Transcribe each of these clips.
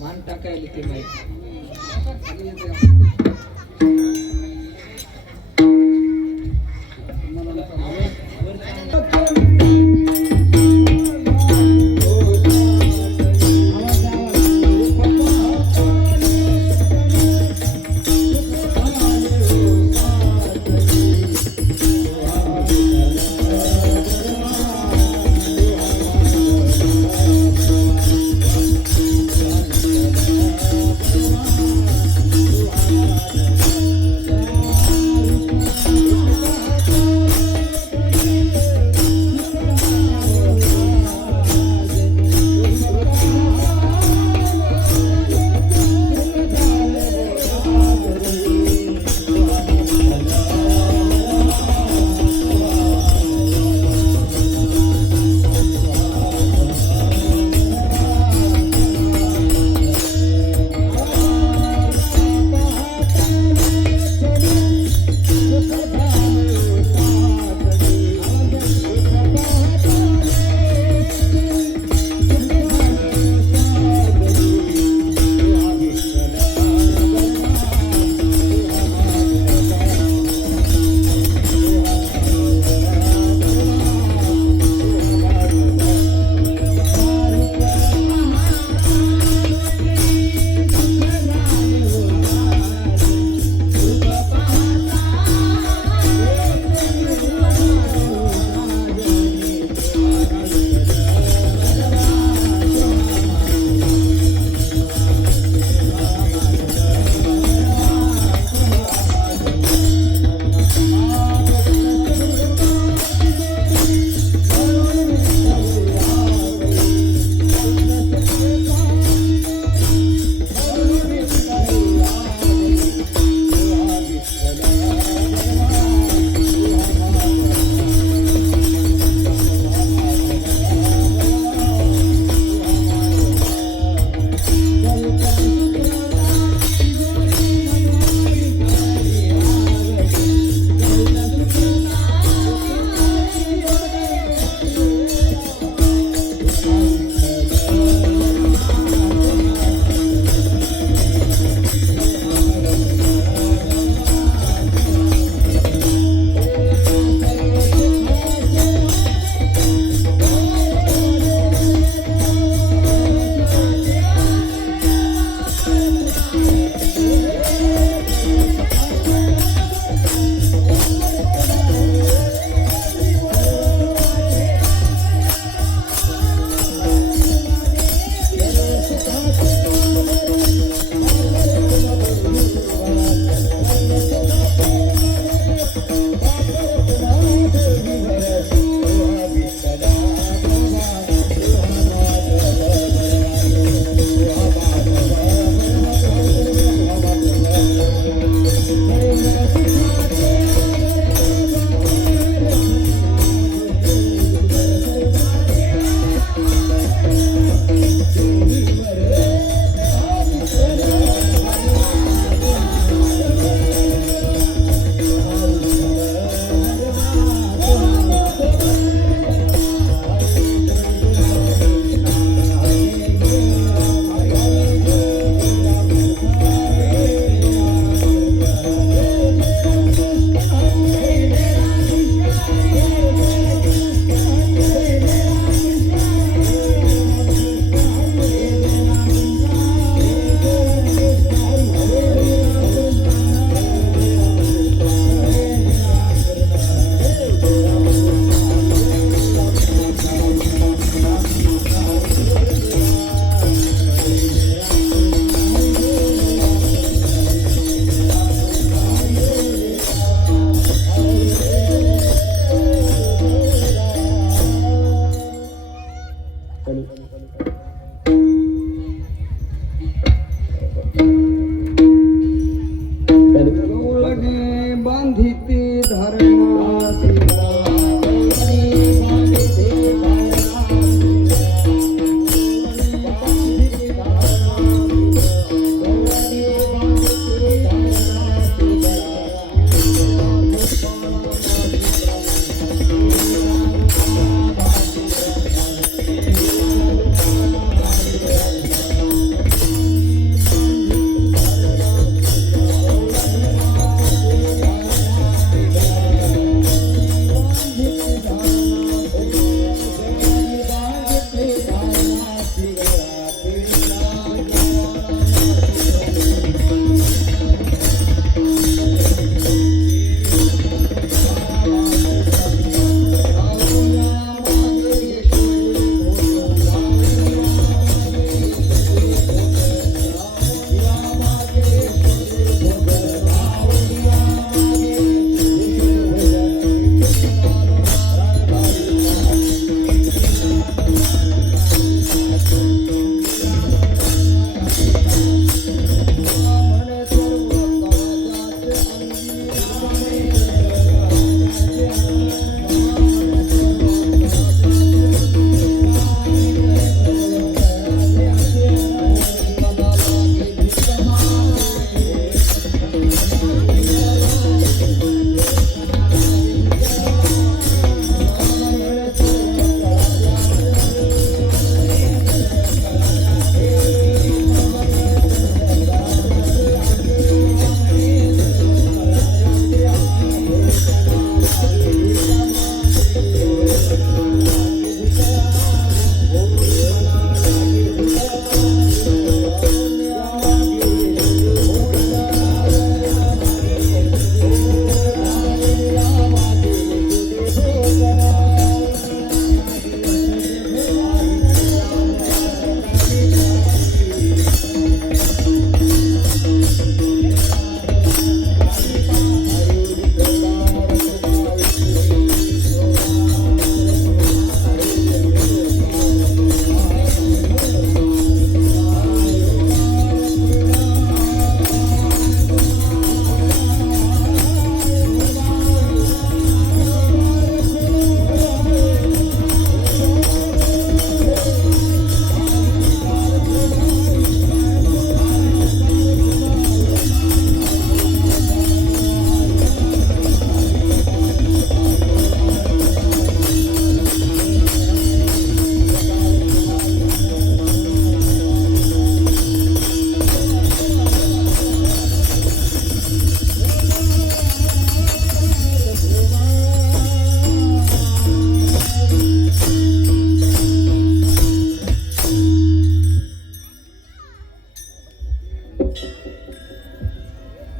मान टाकायला ते माहिती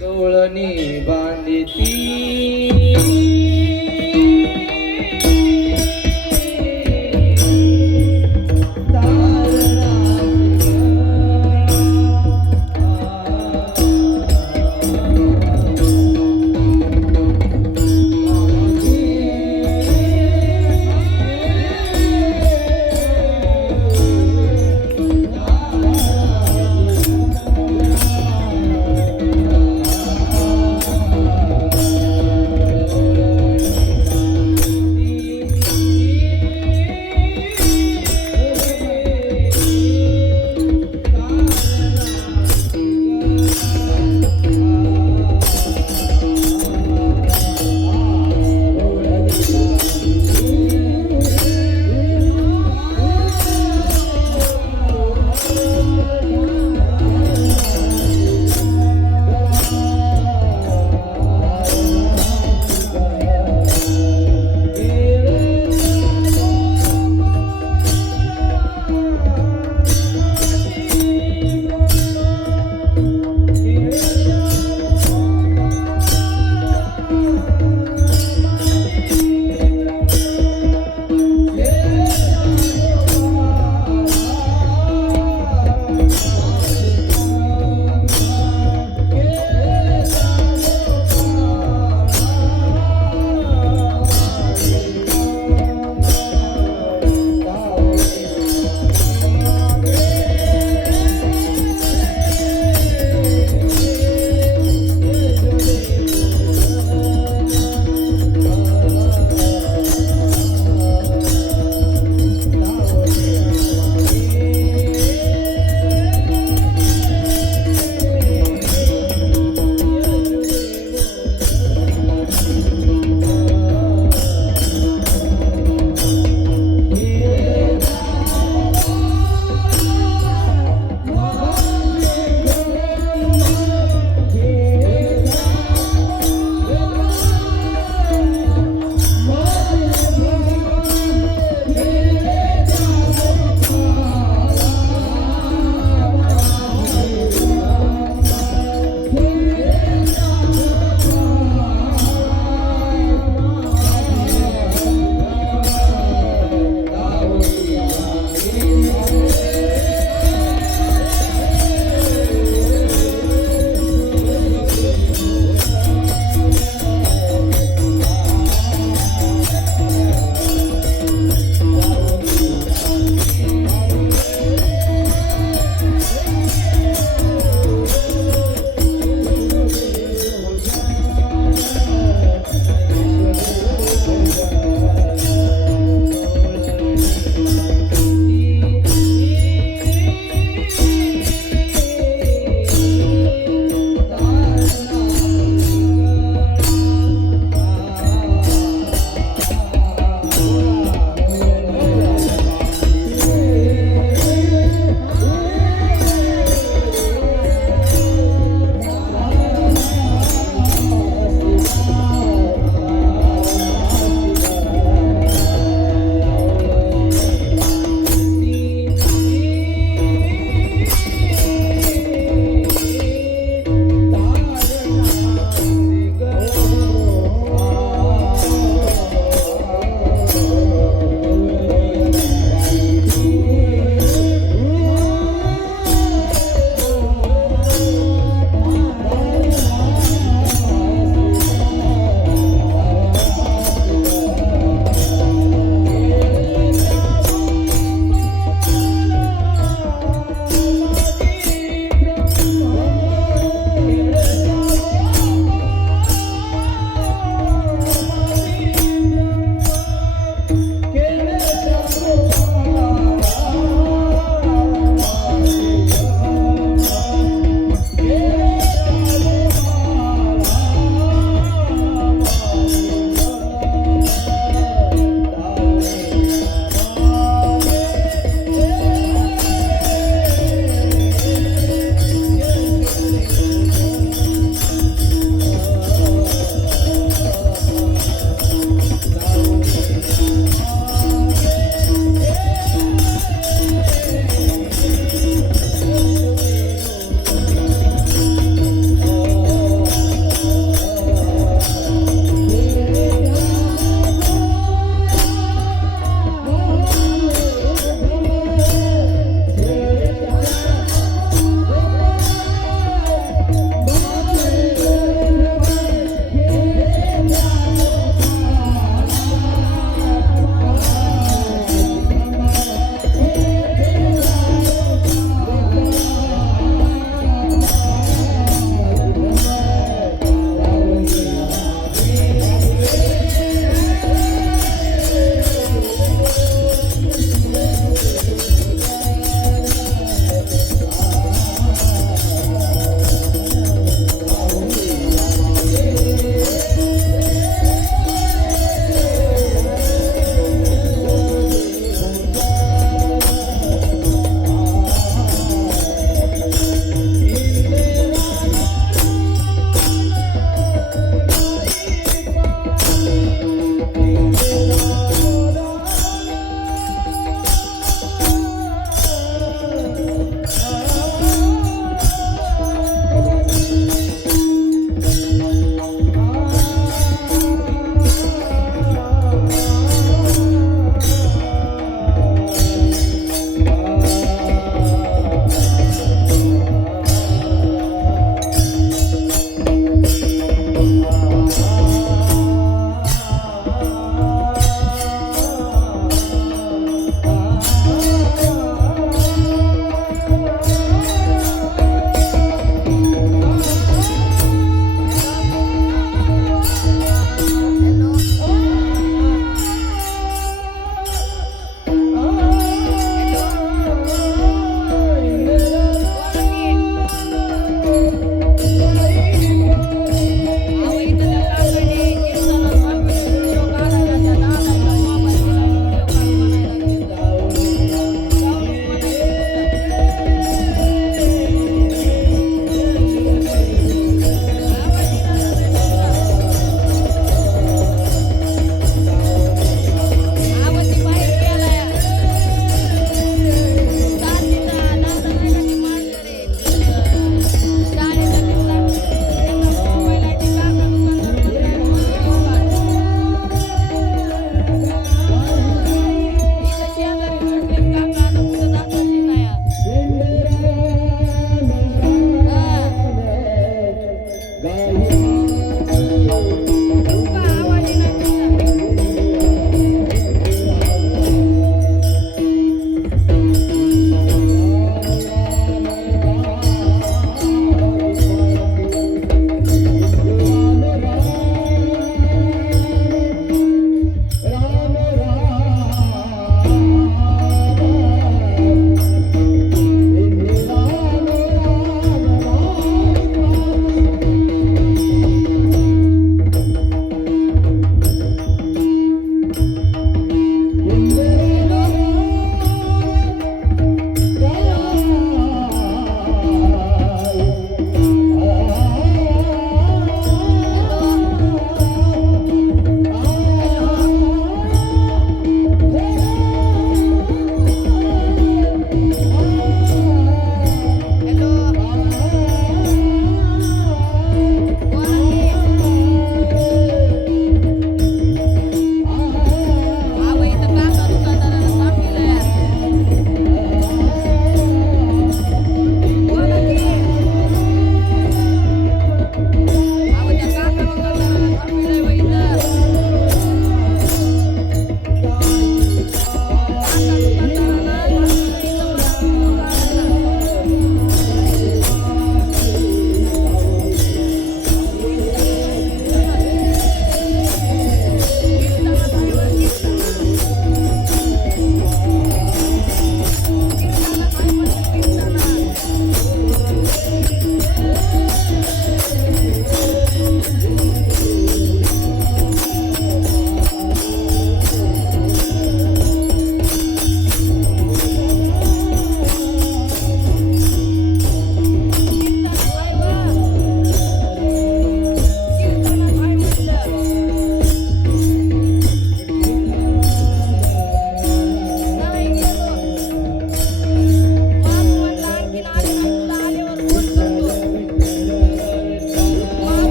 गवळणी बांधिती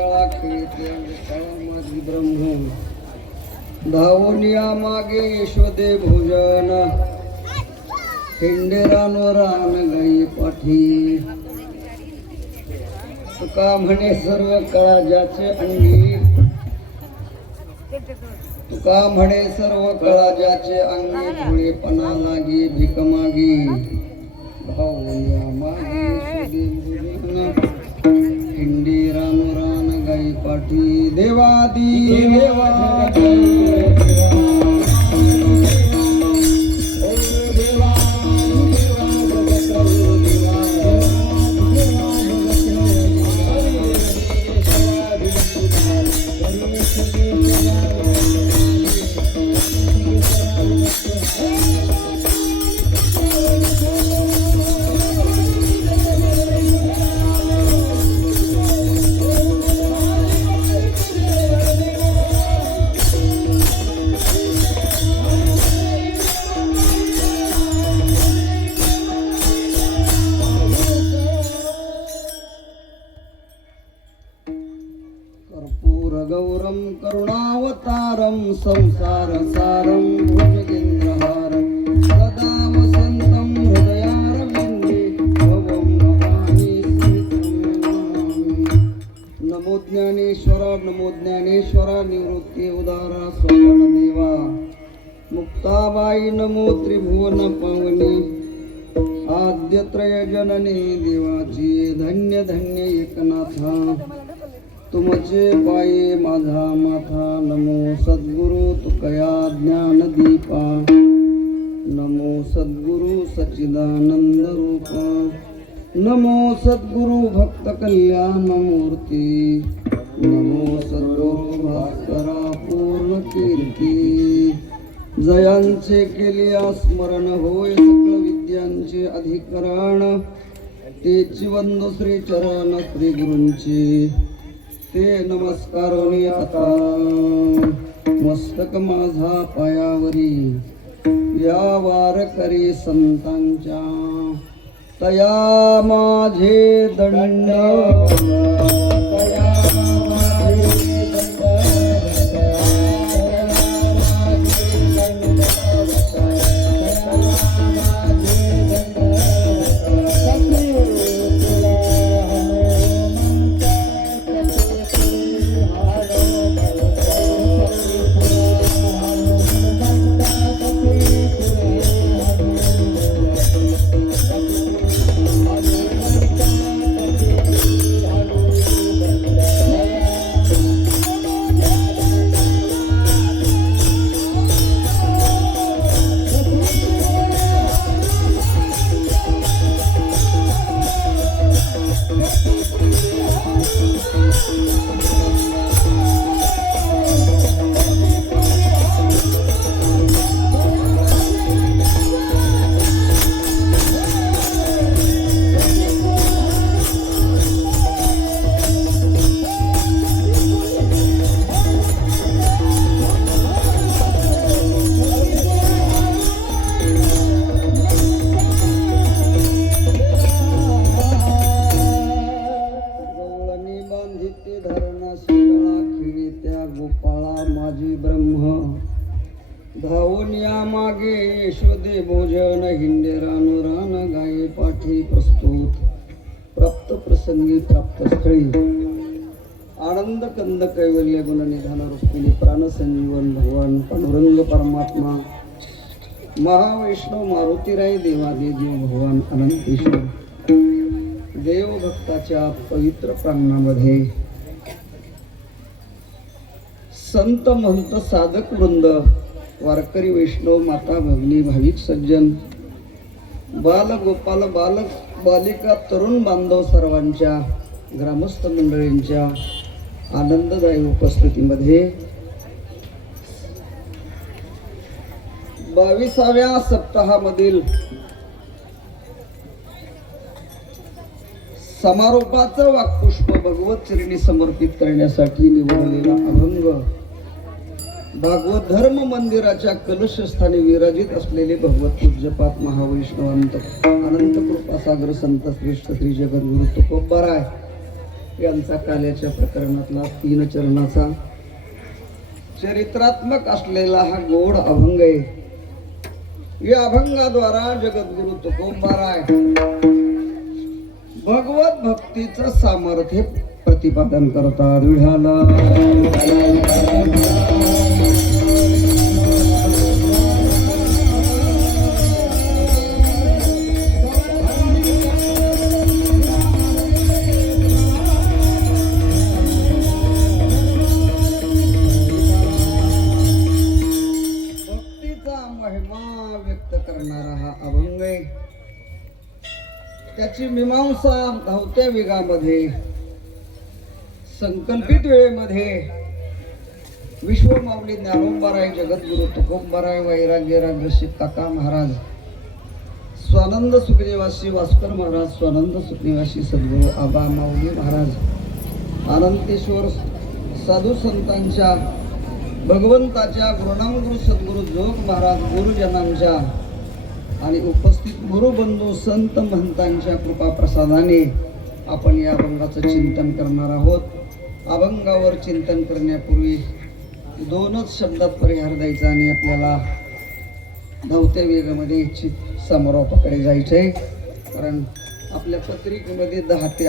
शिंगाळा खेळते काळा माझी ब्रह्म धावून या मागे यशोदे भोजन हिंडेरानो रान गाई पाठी तुका म्हणे सर्व कळा ज्याचे अंगी तुका म्हणे सर्व कळा ज्याचे अंगी भोळेपणा लागी भीक मागी धावून या मागे यशोदे भोजन हिंडी रानो रान गाई पाठी देवादी देवादी कर्पूरगौरं करुणावतारं संसारसारं भुजगेन्द्रहारं सदा वसन्तं हृदयारविन्दे भवं भवानी स्मृतं नमो ज्ञानेश्वरा निवृत्ती उदारा स्वप्नदेवा मुक्ताबाई नमो त्रिभुवन पावनी आद्यत्रय जननी देवाची धन्य धन्य एकनाथा तुमचे पाये माझा माथा नमो सद्गुरु तुकया ज्ञान दीपा नमो सद्गुरु सच्चिदानंद रूपा नमो सद्गुरु भक्त कल्याण मूर्ती नमो सद्गुरु भास्करा पूर्ण कीर्ती जयांचे केलिया स्मरण होय सकळ विद्यांचे अधिकरण तेची वंदो श्री चरण श्री गुरूंची ते नमस्कारोनी आता मस्तक माझा पायावरी या वारकरी संतांच्या तया माझे दंड तया माझे धावून या मागे यशोदे भोजन हिंडेरानो रान गाये पाठी प्रस्तुत प्राप्त प्रसंगी प्राप्त स्थळी आनंद कंद कैवल्य गुण निधान रुक्मिणी प्राण संजीवन भगवान पांडुरंग परमात्मा महावैष्णव मारुतीराय देवादी जीव भगवान अनंतेश्वर देव भक्ताच्या पवित्र प्रांगणामध्ये संत महंत साधक वृंद वारकरी वैष्णव माता भगिनी भाविक सज्जन बाल गोपाल बालक बालिका तरुण बांधव सर्वांच्या ग्रामस्थ मंडळींच्या आनंददायी उपस्थितीमध्ये 22व्या सप्ताहामधील समारोपाचं वाक्पुष्प भगवत चरणी समर्पित करण्यासाठी निवडलेला अभंग भागवत धर्म मंदिराच्या कलशस्थानी विराजित असलेले भगवत पूज्यपाद महावैष्णव अनंत कृपासागर संत श्रेष्ठ श्री जगद्गुरु तुकोबाराय यांचा काल्याच्या प्रकरणातला 3 चरणाचा चरित्रात्मक असलेला हा गोड अभंग आहे। या अभंगाद्वारा जगद्गुरु तुकोबाराय भगवत भक्तीचं सामर्थ्य प्रतिपादन करतात। विढाला व्यक्त करणारा हा अभंग आहे। त्याची मीमांसा धावत्या वेगामध्ये संकल्पित वेळेमध्ये विश्वमाऊली ज्ञानोबाराय जगद्गुरु तुकोबाराय वैराग्यराज रसिक काका महाराज स्वानंद सुखनिवासी भास्कर महाराज स्वानंद सुखनिवासी सद्गुरु आबा माऊली महाराज अनंतेश्वर साधू संतांच्या भगवंताच्या गुरुनाम गुरु सद्गुरु जोग महाराज गुरुजनांच्या आणि उपस्थित गुरुबंधू संत महंतांच्या कृपा प्रसादाने आपण या अभंगाचं चिंतन करणार आहोत। अभंगावर चिंतन करण्यापूर्वी 2च शब्दात परिहार द्यायचा आणि आपल्याला धावत्या वेगामध्ये समारोपाकडे जायचंय, कारण आपल्या पत्रिकेमध्ये 10 ते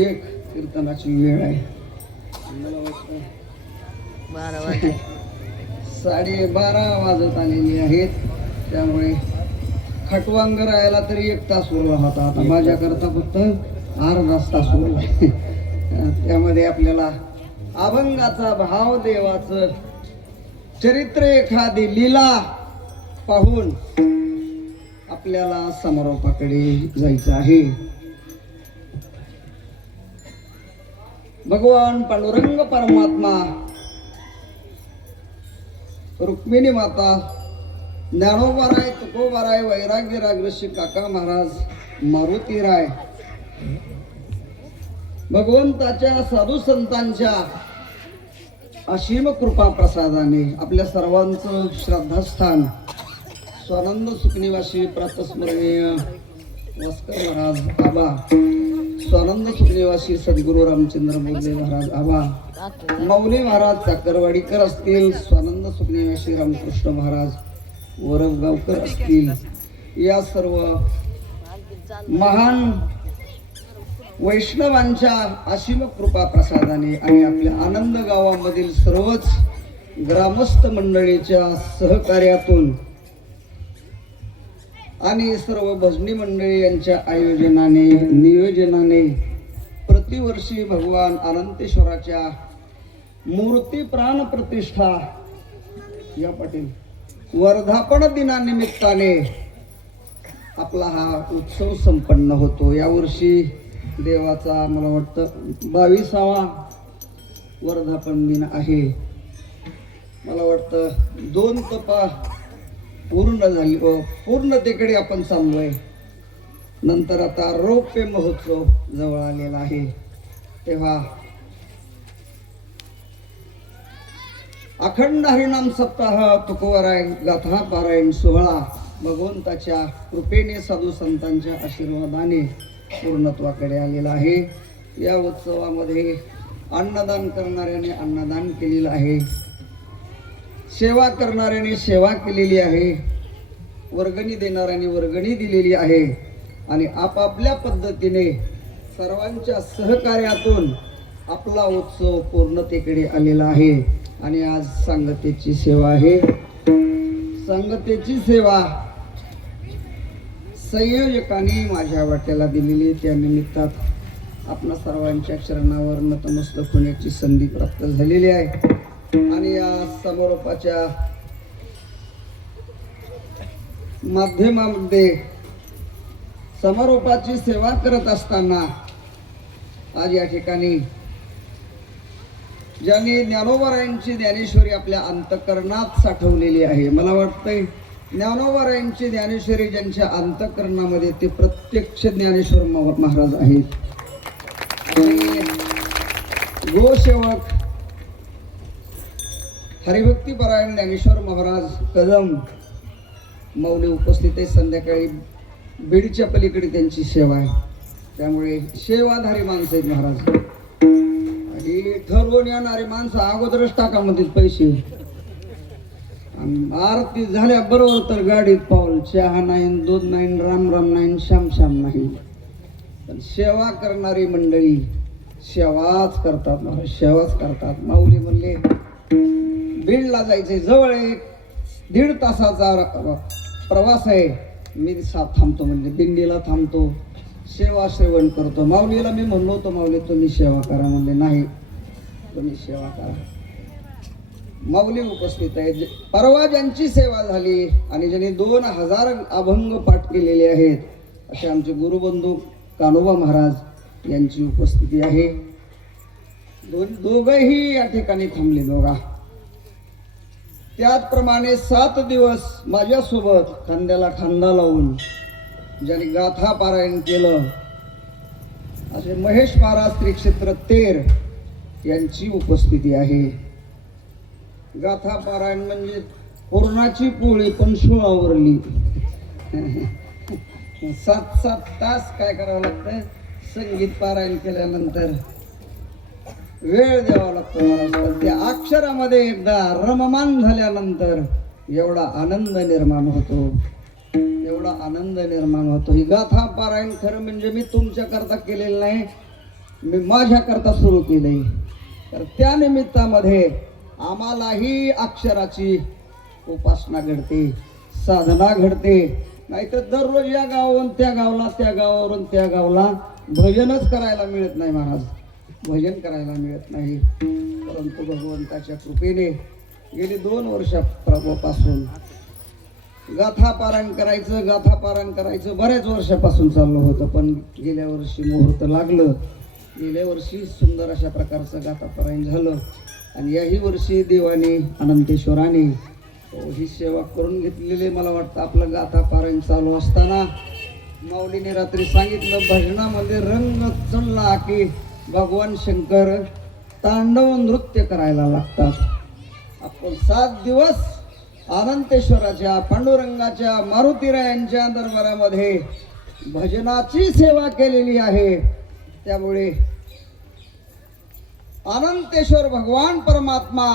1 कीर्तनाची वेळ आहे। 12:30 वाजत आलेली आहेत, त्यामुळे खटवांग राहायला तरी 1 तास उरला होता। आता माझ्याकरता फक्त अर्धा तास उरला। त्यामध्ये आपल्याला अभंगाचा भाव देवाचं चरित्र एखादी लीला पाहून आपल्याला समारोपाकडे जायचं आहे। भगवान पांडुरंग परमात्मा रुक्मिणी माता ज्ञानोबाराय तुकोबाराय वैराग्यराज ऋषी काका महाराज मारुतीराय भगवंताच्या साधू संतांच्या असीम कृपा प्रसादाने आपल्या सर्वांचं श्रद्धास्थान स्वानंद सुखनिवासी प्रातस्मरणीय भास्कर महाराज आबा स्वानंद सुखनिवासी सद्गुरु रामचंद्र बोधले महाराज आबा माऊली महाराज चाकरवाडीकर असतील, स्वानंद सुखनिवासी रामकृष्ण महाराज वरवगावकर असतील, या सर्व महान वैष्णवांच्या असीम कृपा प्रसादाने आणि आपल्या आनंद गावामधील सर्वच ग्रामस्थ मंडळीच्या सहकार्यातून आणि सर्व भजनी मंडळी यांच्या आयोजनाने नियोजनाने प्रतिवर्षी भगवान अनंतेश्वराच्या मूर्ती प्राण प्रतिष्ठा या पाटील वर्धापन दिनानिमित्ताने आपला हा उत्सव संपन्न होतो। यावर्षी देवाचा मला वाटतं 22वा वर्धापन दिन आहे। मला वाटतं 2 तपा पूर्ण झाली व पूर्णतेकडे आपण चाललोय। नंतर आता रौप्य महोत्सव जवळ आलेला आहे, तेव्हा अखंड हरिनाम सप्ताह तुकोबाराय गाथा पारायण सोहळा भगवंताच्या कृपेने साधू संतांच्या आशीर्वादाने पूर्णत्वाकडे आलेला आहे। या उत्सवामध्ये अन्नदान करणाऱ्याने अन्नदान केलेलं आहे, सेवा करणाऱ्याने सेवा केलेली आहे, वर्गणी देणाऱ्याने वर्गणी दिलेली आहे आणि आपापल्या पद्धतीने सर्वांच्या सहकार्यातून आपला उत्सव पूर्णतेकडे आलेला आहे। आणि आज संगतेची सेवा आहे। संगतेची सेवा संयोजकांनी माझ्या वाट्याला दिलेली, त्या निमित्तात आपणा सर्वांच्या चरणावर नतमस्तक होण्याची संधी प्राप्त झालेली आहे। आणि या समारोपाच्या माध्यमामध्ये समारोपाची सेवा करत असताना आज या ठिकाणी ज्यांनी ज्ञानोबारायांची ज्ञानेश्वरी आपल्या अंतःकरणात साठवलेली आहे, मला वाटतंय ज्ञानोबारायांची ज्ञानेश्वरी ज्यांच्या अंतःकरणामध्ये ते प्रत्यक्ष ज्ञानेश्वर महाराज आहेत। गोसेवक हरिभक्तीपरायण ज्ञानेश्वर महाराज कदम मौली उपस्थित आहे। संध्याकाळी बीडच्या पलीकडे त्यांची सेवा आहे, त्यामुळे सेवाधारी माणसं आहेत महाराज। आणि ठरवून येणारी माणसं अगोदरच टाका म्हणतील पैसे. आणि आरती झाल्या बरोबर तर गाडीत पाऊल, चहा नाही, दूध नाही, राम राम नाही, श्याम श्याम नाही. पण सेवा करणारी मंडळी सेवाच करतात, सेवाच करतात. माऊली म्हणले बीडला जायचंय, जवळ 1.5 तासाचा प्रवास आहे, मी थांबतो म्हणजे दिंडीला थांबतो, सेवा सेवन करतो. माऊलीला मी म्हणलो होतो, माऊली तुम्ही सेवा करा. म्हणले नाही, तुम्ही सेवा करा. माऊली उपस्थित आहे. परवा ज्यांची सेवा झाली आणि ज्यांनी 2000 अभंग पाठ केलेले आहेत असे आमचे गुरुबंधू कान्होबा महाराज यांची उपस्थिती आहे. दोघंही या ठिकाणी थांबले बघा. त्याचप्रमाणे 7 दिवस माझ्यासोबत खांद्याला खांदा लावून ज्यांनी गाथा पारायण केलं असे महेश महाराज श्री क्षेत्र तेर यांची उपस्थिती आहे. गाथा पारायण म्हणजे पूर्णाची पोळी पण सोळावरली. 7 तास काय करावं लागतं, संगीत पारायण केल्यानंतर वेळ द्यावा लागतो महाराज. त्या अक्षरामध्ये एकदा रममान झाल्यानंतर एवढा आनंद निर्माण होतो, एवढा आनंद निर्माण होतो. ही गाथा पारायण खरं म्हणजे मी तुमच्याकरता केलेलं नाही, मी माझ्याकरता सुरू केलंय. तर त्या निमित्तामध्ये आम्हालाही अक्षराची उपासना घडते, साधना घडते. नाहीतर दररोज या गावावरून त्या गावला, त्या गावावरून त्या गावला भजनच करायला मिळत नाही महाराज, भजन करायला मिळत नाही. परंतु भगवंताच्या कृपेने गेली 2 वर्षापासून गाथा पारायण करायचं, गाथा पारायण करायचं बऱ्याच वर्षापासून चाललं होतं. पण गेल्या वर्षी मुहूर्त लागलं, गेल्या वर्षी सुंदर अशा प्रकारचं गाथा पारायण झालं. आणि याही वर्षी देवाने अनंतेश्वराने ही सेवा करून घेतलेली. मला वाटतं आपलं गाथा पारायण चालू असताना माऊलीने रात्री सांगितलं, भजनामध्ये रंग चढला की भगवान शंकर तांडव नृत्य करायला लागतात. आपण 7 दिवस अनंतेश्वराच्या, पांडुरंगाच्या, मारुतीरायांच्या दरबारामध्ये भजनाची सेवा केलेली आहे. त्यामुळे अनंतेश्वर भगवान परमात्मा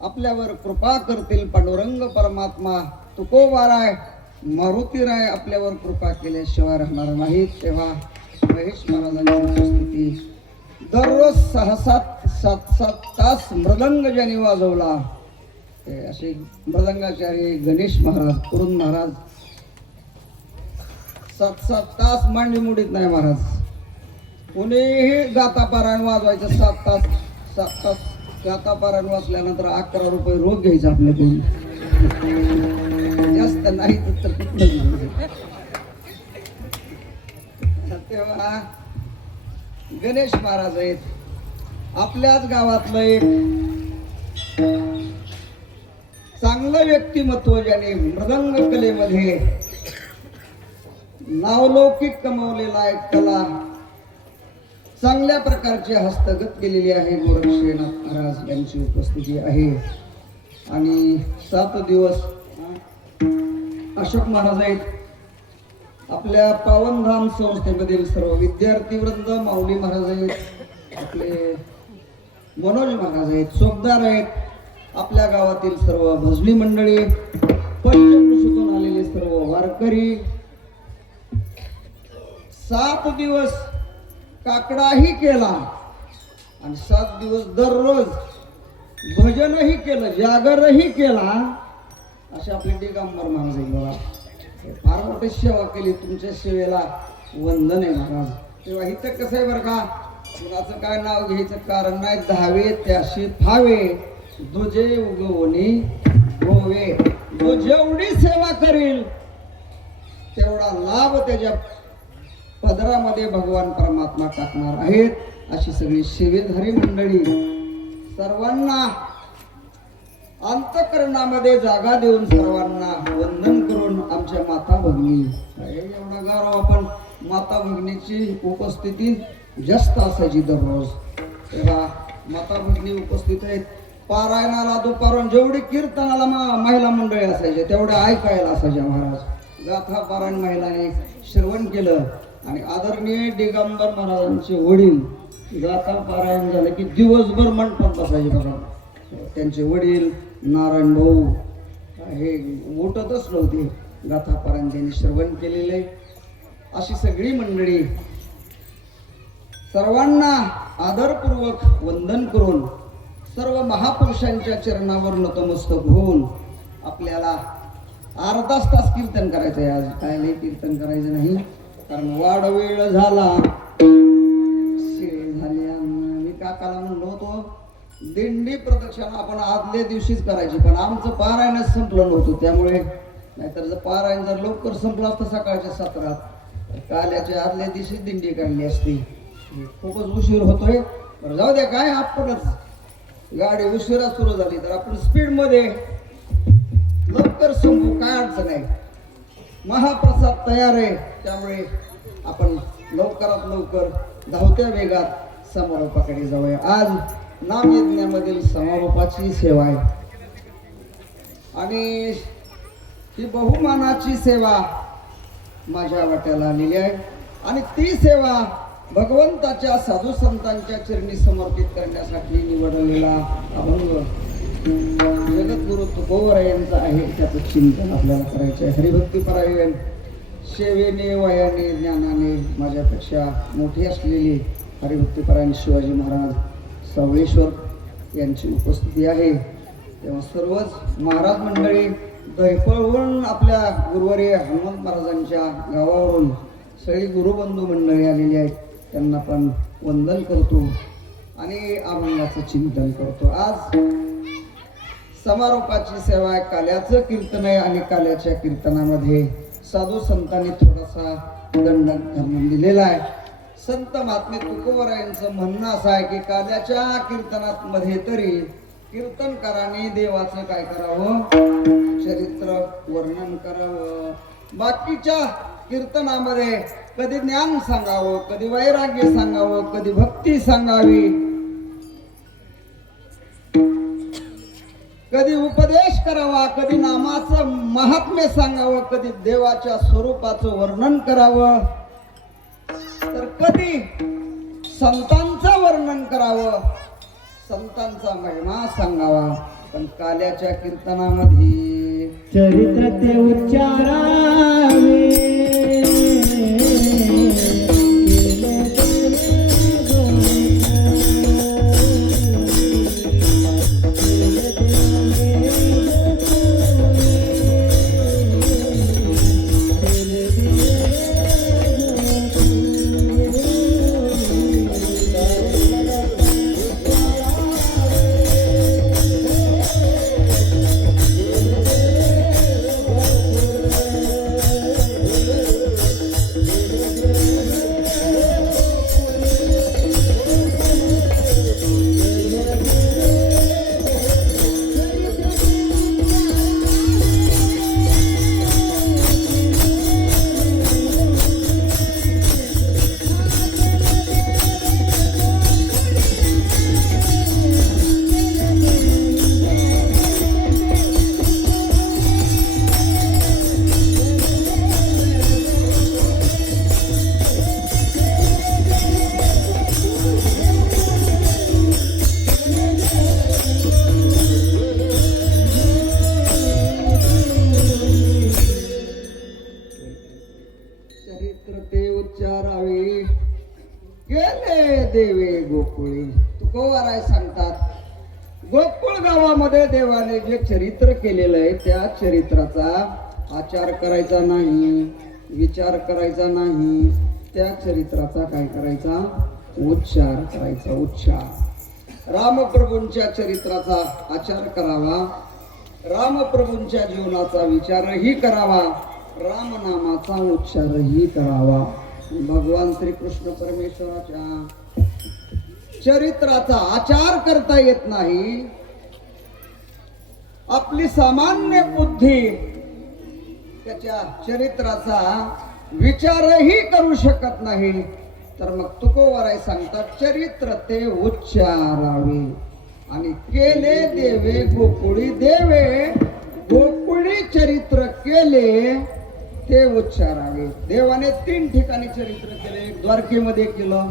आपल्यावर कृपा करतील. पांडुरंग परमात्मा, तुकोबाराय, मारुतीराय आपल्यावर कृपा केल्याशिवाय राहणार नाही. तेव्हा महेश महाराजांची उपस्थिती दररोज 6-7 तास मृदंग ज्यांनी वाजवला ते असे मृदंगाचार्य गणेश महाराज, कुरुंद महाराज 7 तास मांडी मुडीत नाही महाराज. कोणीही गाथा पारायण वाजवायचं 7 तास गाथा पारायण वाचल्यानंतर 11 रुपये रोख घ्यायचा आपल्याकडून, जास्त नाही तर तेव्हा गणेश महाराज आहेत. आपल्याच गावातलं एक चांगलं व्यक्तिमत्व ज्याने मृदंग कलेमध्ये नावलौकिक कमावलेला एक कला चांगल्या प्रकारची हस्तगत केलेली आहे, गोरक्षनाथ महाराज यांची उपस्थिती आहे. आणि 7 दिवस अशोक महाराज आहेत. आपल्या पावनधाम संस्थेमधील सर्व विद्यार्थी वृंद, माऊली महाराज आहेत, आपले मनोज महाराज आहेत, चोपदार आहेत, आपल्या गावातील सर्व भजनी मंडळी, पंचकृषीतून आलेले सर्व वारकरी. 7 दिवस काकडाही केला आणि 7 दिवस दररोज भजनही केलं, जागरही केला. असे आपले दिगंबर महाराज आहेत बघा. फार मोठी सेवा केली, तुमच्या सेवेला वंदन आहे महाराज. तेव्हा इथं कसं आहे बरं का, कुणाचं काय नाव घ्यायचं कारण नाही. धावे त्याशी फावे, दुजे उगवणी गोवे. जो जेवढी सेवा करील तेवढा लाभ त्याच्या पदरामध्ये भगवान परमात्मा टाकणार आहेत. अशी सगळी सेवेधारी मंडळी सर्वांना अंतःकरणामध्ये जागा देऊन सर्वांना वंदन करून आमच्या माता भगिनी, एवढा गाव आपण माता भगिनीची उपस्थिती जास्त असायची दररोज. तेव्हा माता भगिनी उपस्थित आहेत. पारायणाला दुपारून जेवढी कीर्तनाला महिला मंडळी असायचे तेवढ्या ऐकायला असायच्या महाराज. गाथा पारायण महिलांनी श्रवण केलं आणि आदरणीय दिगंबर महाराजांचे वडील गाथा पारायण झालं की दिवसभर मंडपात बसायचे बघा. त्यांचे वडील नारायण भाऊ हे उठतच नव्हते. गाथा पारायण त्यांनी श्रवण केलेले. अशी सगळी मंडळी सर्वांना आदरपूर्वक वंदन करून सर्व महापुरुषांच्या चरणावर नतमस्तक होऊन आपल्याला अर्धाच तास कीर्तन करायचं आहे. आज काय लई कीर्तन करायचं नाही, कारण वाढ वेळ झाला, शिळे झाले. मी काकाला म्हणलो होतो दिंडी प्रदक्षिणा आपण आदल्या दिवशीच करायची, पण आमचं पारायणच संपलं नव्हतं. त्यामुळे नाहीतर जर पारायण जर लवकर संपलं असतं सकाळच्या 7 काल्याच्या आदल्या दिवशी दिंडी काढली असती. खूपच उशीर होतोय. बरं जाऊ द्या, काय आपणच गाडी उशिरा सुरू झाली तर आपण स्पीडमध्ये लवकर संपू, काय अडचण आहे. महाप्रसाद तयार आहे, त्यामुळे आपण लवकरात लवकर धावत्या वेगात समारोपाकडे जाऊया. आज नामयज्ञामधील समारोपाची सेवा आहे आणि ही बहुमानाची सेवा माझ्या वाट्याला आलेली आहे आणि ती सेवा भगवंताच्या साधू संतांच्या चरणी समर्पित करण्यासाठी निवडलेला अभंग जगद्गुरु तुकोबराय यांचा आहे. त्याचं चिंतन आपल्याला करायचं आहे. हरिभक्तीपरायण सेवेने वयाने ज्ञानाने माझ्यापेक्षा मोठी असलेली हरिभक्तीपरायण शिवाजी महाराज सावळेश्वर यांची उपस्थिती आहे. तेव्हा सर्वच महाराज मंडळी दैफळहून आपल्या गुरुवारी हनुमंत महाराजांच्या गावावरून सगळी गुरुबंधू मंडळी आलेली आहेत. त्यांना पण वंदन करतो आणि अभंगाचं चिंतन करतो. आज समारोपाची सेवा आहे, काल्याचं कीर्तन आहे आणि काल्याच्या कीर्तनामध्ये साधू संतांनी थोडासा दंडक धर्म दिलेला आहे. संत महात्मे तुकोबरायांचं म्हणणं असं आहे की काल्याच्या कीर्तनात मध्ये तरी कीर्तनकाराने देवाचं काय करावं, चरित्र वर्णन करावं. बाकीच्या कीर्तनामध्ये कधी ज्ञान सांगावं, कधी वैराग्य सांगावं, कधी भक्ती सांगावी, कधी उपदेश करावा, कधी नामाचं महात्म्य सांगावं, कधी देवाच्या स्वरूपाचं वर्णन करावं, तर कधी संतांचं वर्णन करावं, संतांचा महिमा सांगावा. पण काल्याच्या कीर्तनामध्ये चरित्र ते उच्चारावे, देवे गोकुळी. तुकोबराय सांगतात, गोकुळ गावामध्ये देवाने जे चरित्र केलेलं आहे त्या चरित्राचा आचार करायचा नाही, विचार करायचा नाही, त्या चरित्राचा काय करायचा, उच्चार करायचा. उच्चार रामप्रभूंच्या चरित्राचा आचार करावा, रामप्रभूंच्या जीवनाचा विचारही करावा, रामनामाचा उच्चारही करावा. भगवान श्रीकृष्ण परमेश्वराच्या चरित्राचा आचार करता येत नाही, आपली सामान्य बुद्धी त्याच्या चरित्राचा विचारही करू शकत नाही, तर मग तुकोबराय सांगतात चरित्र ते उच्चारावे. आणि केले देवे गोकुळी, देवे गोकुळी चरित्र केले ते उच्चारावे. देवाने 3 ठिकाणी चरित्र केले. द्वारकेमध्ये केलं,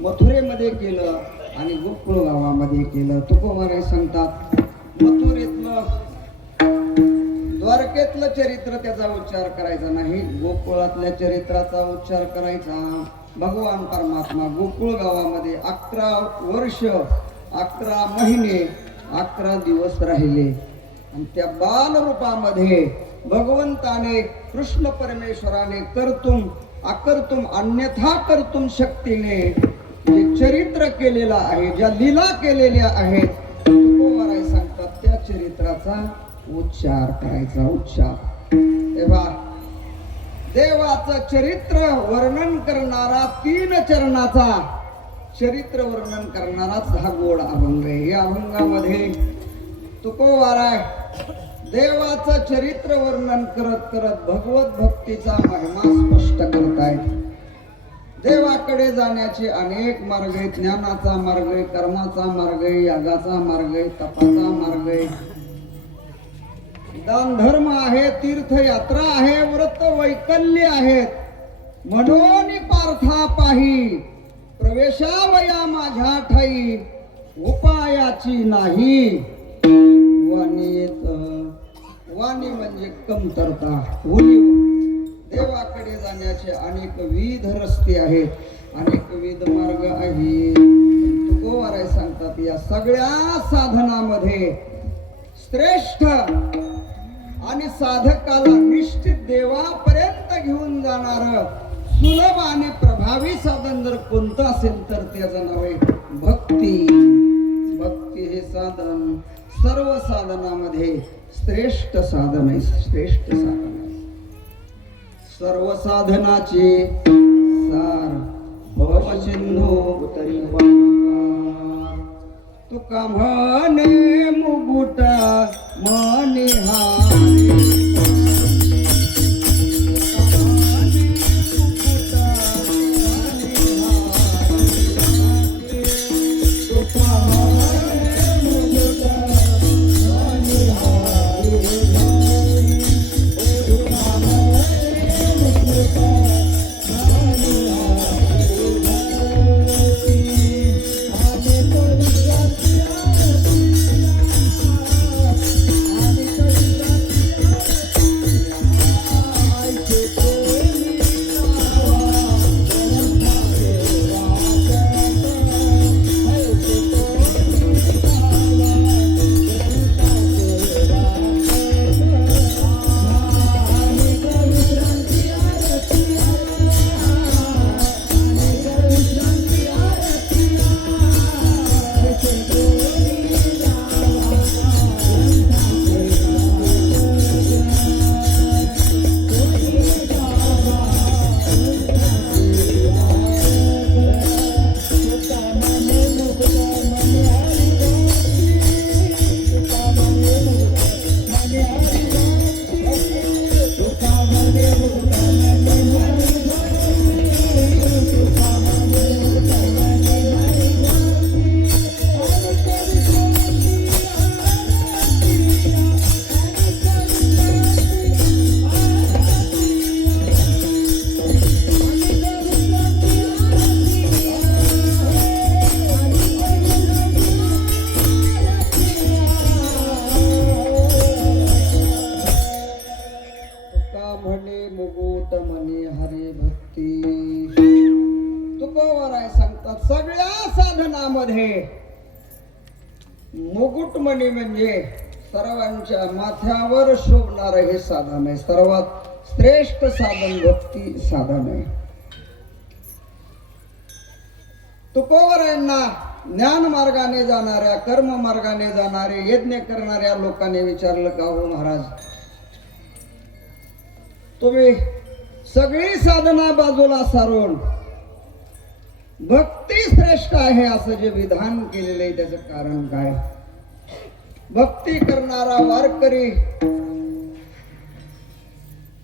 मथुरेमध्ये केलं आणि गोकुळ गावामध्ये केलं. तुकोबाराय सांगतात मथुरेतलं द्वारकेतलं चरित्र त्याचा उच्चार करायचा नाही, गोकुळातल्या चरित्राचा उच्चार करायचा. भगवान परमात्मा गोकुळ गावामध्ये 11 वर्ष 11 महिने 11 दिवस राहिले आणि त्या बाल रूपामध्ये भगवंताने कृष्ण परमेश्वराने कर्तुम अकर्तुम अन्यथा कर्तुम शक्तीने जे चरित्र केलेलं आहे, ज्या लीला केलेल्या आहेत, तुकोबाराय सांगतात त्या चरित्राचा उच्चार करायचा. उच्चार तेव्हा देवाचं चरित्र वर्णन करणारा 3 चरणाचा चरित्र वर्णन करणाराच हा गोड अभंग आहे. या अभंगामध्ये तुकोबाराय देवाचं चरित्र वर्णन करत करत भगवत भक्तीचा महिमा स्पष्ट करतायत. देवाकडे जाण्याचे अनेक मार्ग आहेत. ज्ञानाचा मार्ग आहे, कर्माचा मार्ग आहे, यागाचा मार्ग आहे, तपाचा मार्ग आहे, दान धर्म आहे, तीर्थयात्रा आहे, व्रत वैकल्य आहेत. म्हणून पार्था पाही प्रवेशावया माझ्या ठाई उपायाची नाही वाणी म्हणजे कमतरता. देवाकडे जाण्याचे अनेक विध रस्ते आहेत, अनेक विध मार्ग आहेत. तुकोबाराय सांगतात या सगळ्या साधनामध्ये श्रेष्ठ आणि साधकाला निश्चित देवापर्यंत घेऊन जाणार सुलभ आणि प्रभावी साधन जर कोणतं असेल तर त्याचं नाव आहे भक्ती. भक्ती हे साधन सर्व साधनामध्ये श्रेष्ठ साधन आहे, श्रेष्ठ साधन आहे. सर्व साधनाचे सार भवसिंधू तरी तुका म्हणे मुकुट मनिहारी मुकुटमणी म्हणजे सर्वांच्या माथ्यावर शोभणार हे साधन आहे. सर्वात श्रेष्ठ साधन भक्ती साधन आहे. तुकोबारायांना ज्ञान मार्गाने जाणाऱ्या कर्म मार्गाने जाणारे यज्ञ करणाऱ्या लोकांनी विचारलं का हो महाराज, तुम्ही सगळी साधना बाजूला सारून भक्ती श्रेष्ठ आहे असं जे विधान केलेलं आहे त्याचं कारण काय? भक्ती करणारा वारकरी,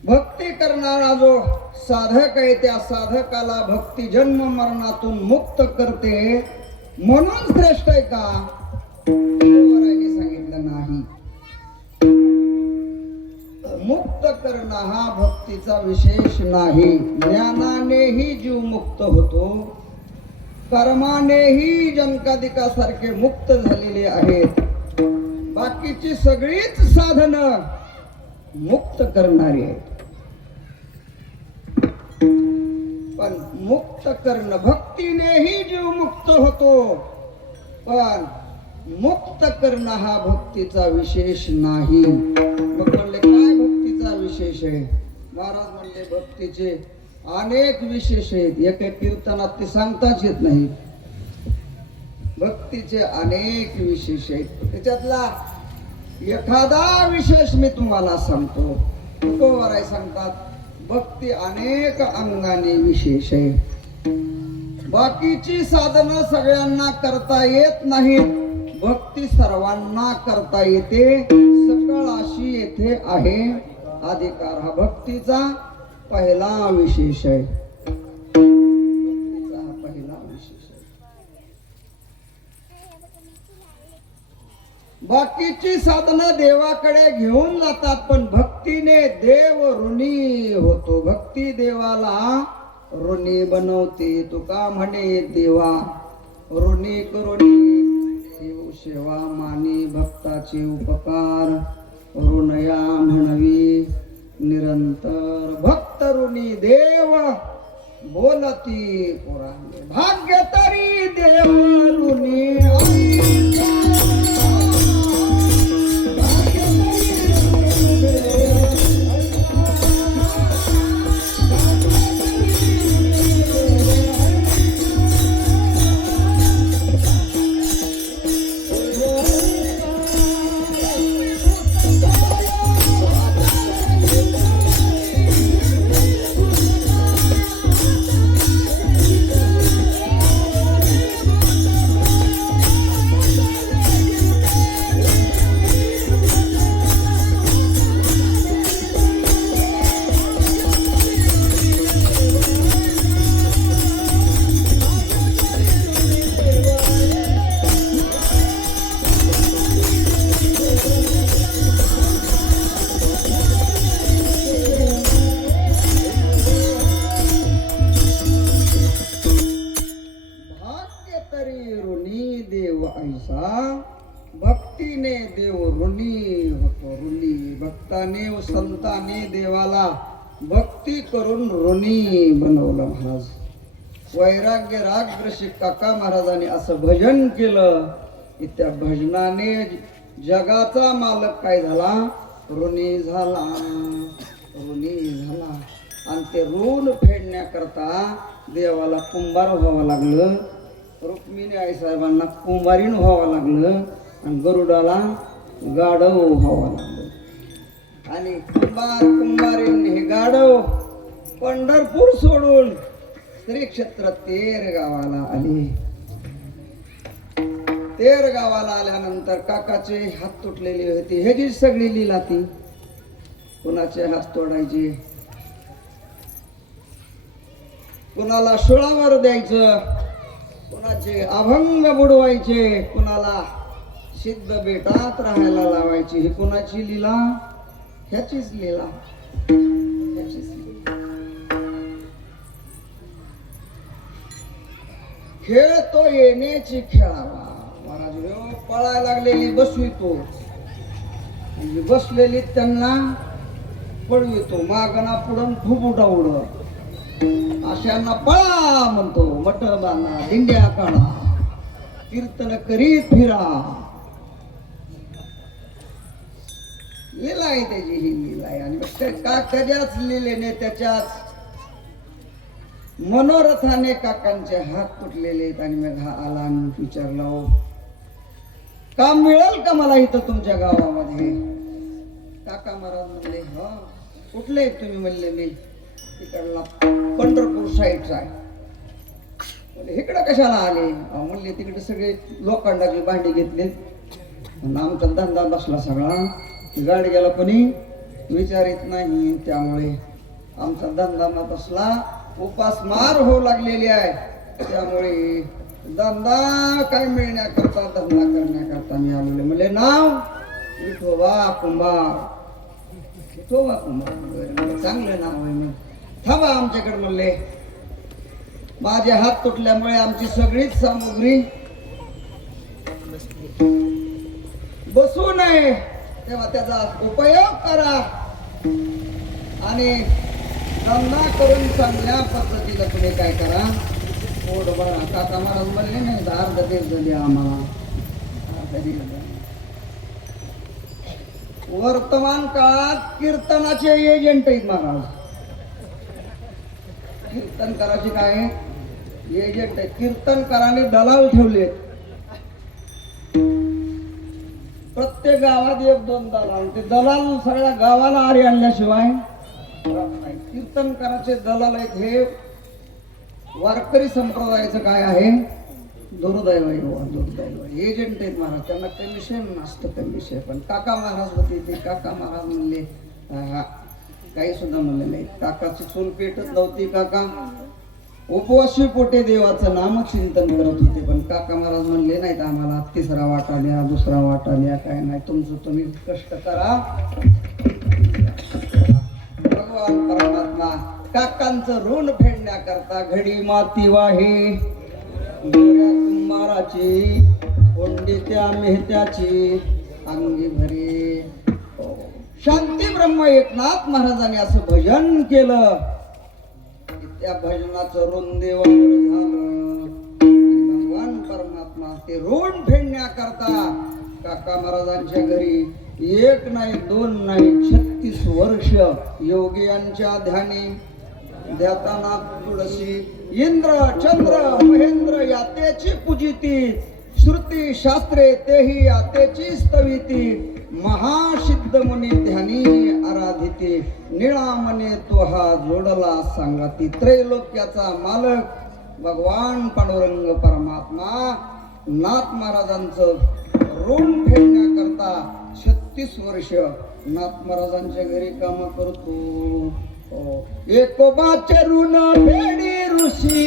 भक्ती करणारा जो साधक आहे त्या साधकाला भक्ती जन्म मरणातून मुक्त करते म्हणून श्रेष्ठ आहे का? सांगितलं नाही. मुक्त करणं हा भक्तीचा विशेष नाही. ज्ञानानेही जीव मुक्त होतो, कर्मानेही जनकादिकासारखे मुक्त झालेले आहेत. बाकीची सगळीच साधनं मुक्त करणारी आहेत. पण मुक्त करणं, भक्तीनेही जीव मुक्त होतो, पण मुक्त करणं हा भक्तीचा विशेष नाही. मग म्हणले काय भक्तीचा विशेष आहे? महाराज म्हणले भक्तीचे अनेक विशेष आहेत. एका कीर्तनात ते सांगताच येत नाही. भक्तीचे अनेक विशेष आहेत. त्याच्यातला एखादा विशेष मी तुम्हाला सांगतो. तुकोबाराय सांगतात भक्ती अनेक अंगाने विशेष आहे. बाकीची साधनं सगळ्यांना करता येत नाहीत, भक्ती सर्वांना करता येते. सकळ अशी येथे आहे अधिकार. हा भक्तीचा पहिला विशेष आहे. भक्तीचा हा पहिला विशेष आहे. बाकीची साधनं देवाकडे घेऊन जातात, पण भक्तीने देव ऋणी होतो. भक्ती देवाला ऋणी बनवते. तुका म्हणे देवा ऋणी करुणी देव सेवा मानी. भक्ताचे उपकार ऋणया म्हणवी निरंतर. भक्त ऋणी देव बोलती पुराणे. भाग्य तरी देव ऋणी भक्तीने देव ऋणी होतो. ऋणी भक्ताने व संताने देवाला भक्ती करून ऋणी बनवलं. महाराज वैराग्य राग श्री काका महाराजांनी असं भजन केलं की त्या भजनाने जगाचा मालक काय झाला? ऋणी झाला. ऋणी झाला. आणि ते ऋण फेडण्याकरता देवाला कुंभार व्हावं लागलं. रुक्मिणी आईसाहेबांना कुंभारीण व्हावं लागलं आणि गरुडाला गाढव व्हावं लागलं. आणि कुंभारीण हे गाढव पंढरपूर सोडून श्री क्षेत्र तेर गावाला आले. तेर गावाला आल्यानंतर काकाचे हात तुटलेले होते. हे जी सगळी लीला ती कुणाचे हात तोडायचे, कुणाला सुळावर द्यायचं, कुणाचे अभंग बुडवायचे, कुणाला सिद्ध बेटात राहायला लावायची. ही कुणाची लीला? ह्याचीच लीला. ह्याचीच लीला. खेळ तो येण्याची खेळावा. महाराज पळायला लागलेली बसवितो, म्हणजे बसलेली त्यांना पळवितो. मागणा पुढं खूप उडावड अशांना पळा म्हणतो. मठ बांधा, दिंड्या काढा, कीर्तन करीत फिरा. लीला आहे त्याची, ही लीला आहे. आणि त्याच्याच लीलेने, त्याच्याच मनोरथाने काकांचे हात तुटलेले आहेत. आणि मग हा आला आणि विचारला, काम मिळेल का मला इथं तुमच्या गावामध्ये? काका महाराज म्हणले, हा कुठले आहेत तुम्ही? म्हणले मी तिकडला पंढरपूर साईडचा आहे. म्हणजे इकडं कशाला आले? म्हणले तिकडे सगळे लोखंडाची भांडी घेतली आणि आमचा धंदा बसला सगळा. गाडी गेला कोणी विचारित नाही, त्यामुळे आमचा धंदा ना बसला. उपासमार होऊ लागलेली आहे, त्यामुळे धंदा काय मिळण्याकरता, धंदा करण्याकरता मी आलेले. म्हणले नाव विठोबा कुंभार. विठोबा कुंभार चांगलं नाव आहे. मग थांबा आमच्याकडे. म्हणले माझे हात तुटल्यामुळे आमची सगळीच सामुग्री बसू नये, तेव्हा त्याचा उपयोग करा आणि धंदा करून चांगल्या पद्धतीनं तुम्ही काय करा, पोट भरा. काका महाराज म्हणले नाही अर्ध देश झाली आम्हाला. वर्तमान काळात कीर्तनाचे एजंट आहेत महाराज. कीर्तनकाराचे काय एजंट आहे. कीर्तनकाराने दलाल ठेवले. प्रत्येक गावात एक दोन दलाल. ते दलाल सगळ्या गावाला आरे आणल्याशिवाय कीर्तनकाराचे दलाल आहेत. हे वारकरी संप्रदायाचं काय आहे, दुर्दैव आहे. दुर्दैव एजंट आहेत महाराज. त्यांना कमिशन नसतं. कमिशन पण काका महाराज होते ते काका महाराज म्हणले काही सुद्धा म्हणले नाही. काकाची चूल पेटत नव्हती. काका उपवासी पोटे देवाचं नामचिंतन करत होते. पण काका महाराज म्हणले नाहीत आम्हाला तिसरा वाटा द्या, दुसरा वाटा द्या, काय नाही, तुमचं तुम्ही कष्ट करा. भगवान परमात्मा काकांचं ऋण फेडण्याकरता घडी माती वाहे कुंभाराची, पंडित्या मेहत्याची अंगी भरे. शांती ब्रह्म एकनाथ महाराजांनी असं भजन केलं. त्या भजनाचं ऋण देवावर झालं. भगवान परमात्मा ते ऋण फेडण्याकरता काका महाराजांच्या घरी एक नाही दोन नाही 36 वर्ष योगियांच्या ध्यानी देताना तुळशी इंद्र चंद्र महेंद्र यातेची पूजिती, श्रुती शास्त्रे तेही यातेची स्तविती, महासिद्ध मुनी ध्यानी आराधिते, निळामने तो हा जोडला सांगाती. त्रैलोक्याचा मालक भगवान पांडुरंग परमात्मा नाथ महाराजांचं ऋण फेडण्याकरता 36 वर्ष नाथ महाराजांच्या घरी काम करतो. एकोबाचे ऋण फेडी ऋषी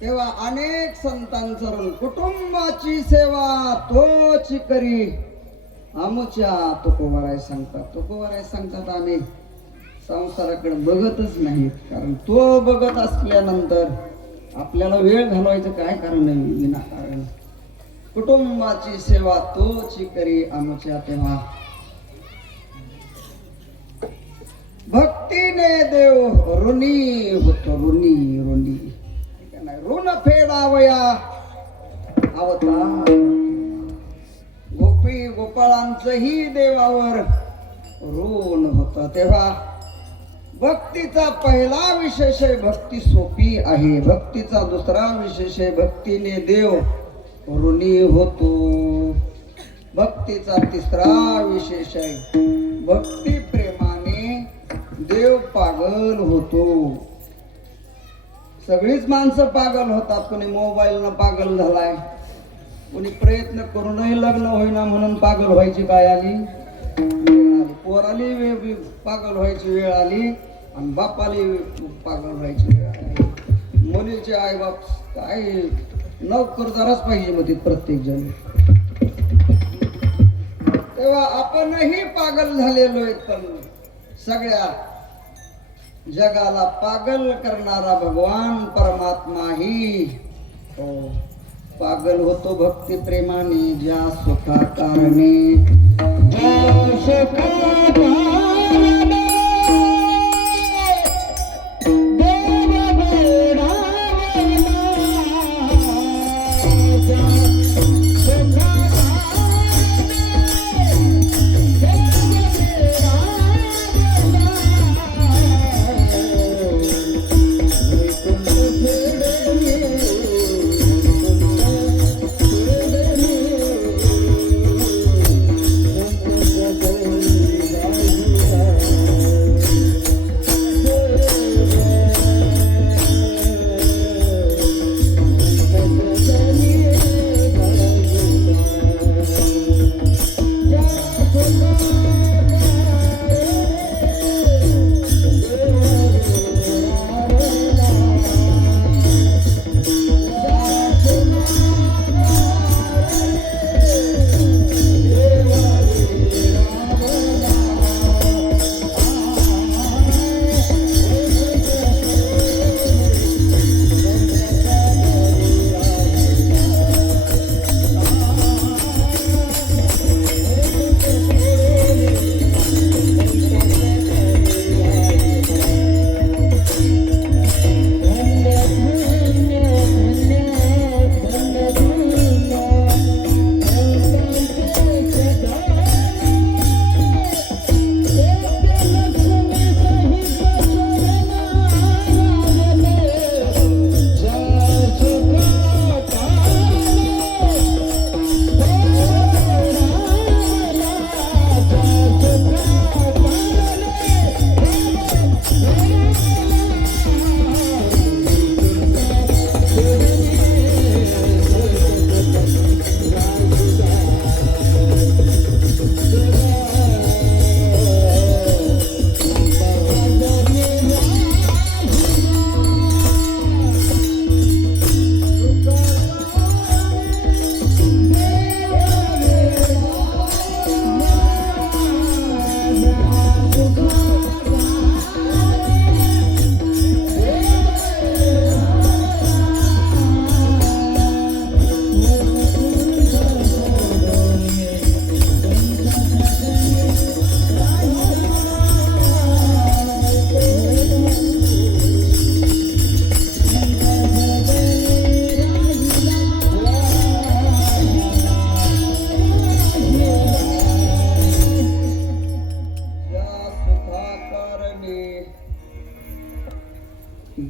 तेव्हा अनेक संतांचं ऋण. कुटुंबाची सेवा तोच करी आमच्या तुकोबाराय सांगतात. तुकोबाराय सांगतात आम्ही संसाराकडे बघतच नाहीत, कारण तो बघत असल्यानंतर आपल्याला वेळ घालवायचं काय कारण नाही विनाकारण. कुटुंबाची सेवा तोच करी आमच्या. तेव्हा भक्तीने देव ऋणी होतो. ऋणी ऋणी ऋण फेडावया अवतार. गोपी गोपाळांचंही देवावर ऋण होतं. तेव्हा भक्तीचा पहिला विशेष आहे भक्ती सोपी आहे. भक्तीचा दुसरा विशेष आहे भक्तीने देव ऋणी होतो. भक्तीचा तिसरा विशेष आहे भक्ती प्रेमाने देव पागल होतो. सगळीच माणसं पागल होतात. कोणी मोबाईलनं पागल झालाय, कोणी प्रयत्न करूनही लग्न होईना म्हणून पागल व्हायची काय आली वेळ आली. पोराली पागल व्हायची वेळ आली आणि बापाली पागल व्हायची वेळ आली. मुलीचे आई बाप काय नोकरदारच पाहिजे मध्ये प्रत्येक जण. तेव्हा आपणही पागल झालेलो आहेत. पण सगळ्या जगाला पागल करणारा भगवान परमात्मा ही पागल होतो भक्ती प्रेमाने. ज्या सुखा कारणे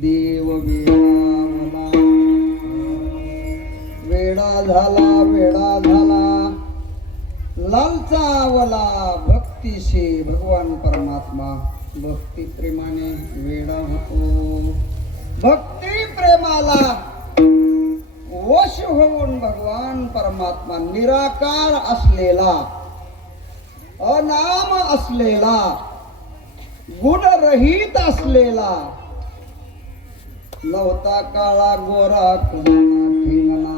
देव वेळा वेडा झाला वेडा झाला लालचावला भक्तीशी भगवान परमात्मा भक्ती प्रेमाने वेडा होतो भक्ती प्रेमाला वश होऊन भगवान परमात्मा निराकार असलेला अनाम असलेला गुणरहित असलेला नवता काळा गोरा कुणा ठिंगणा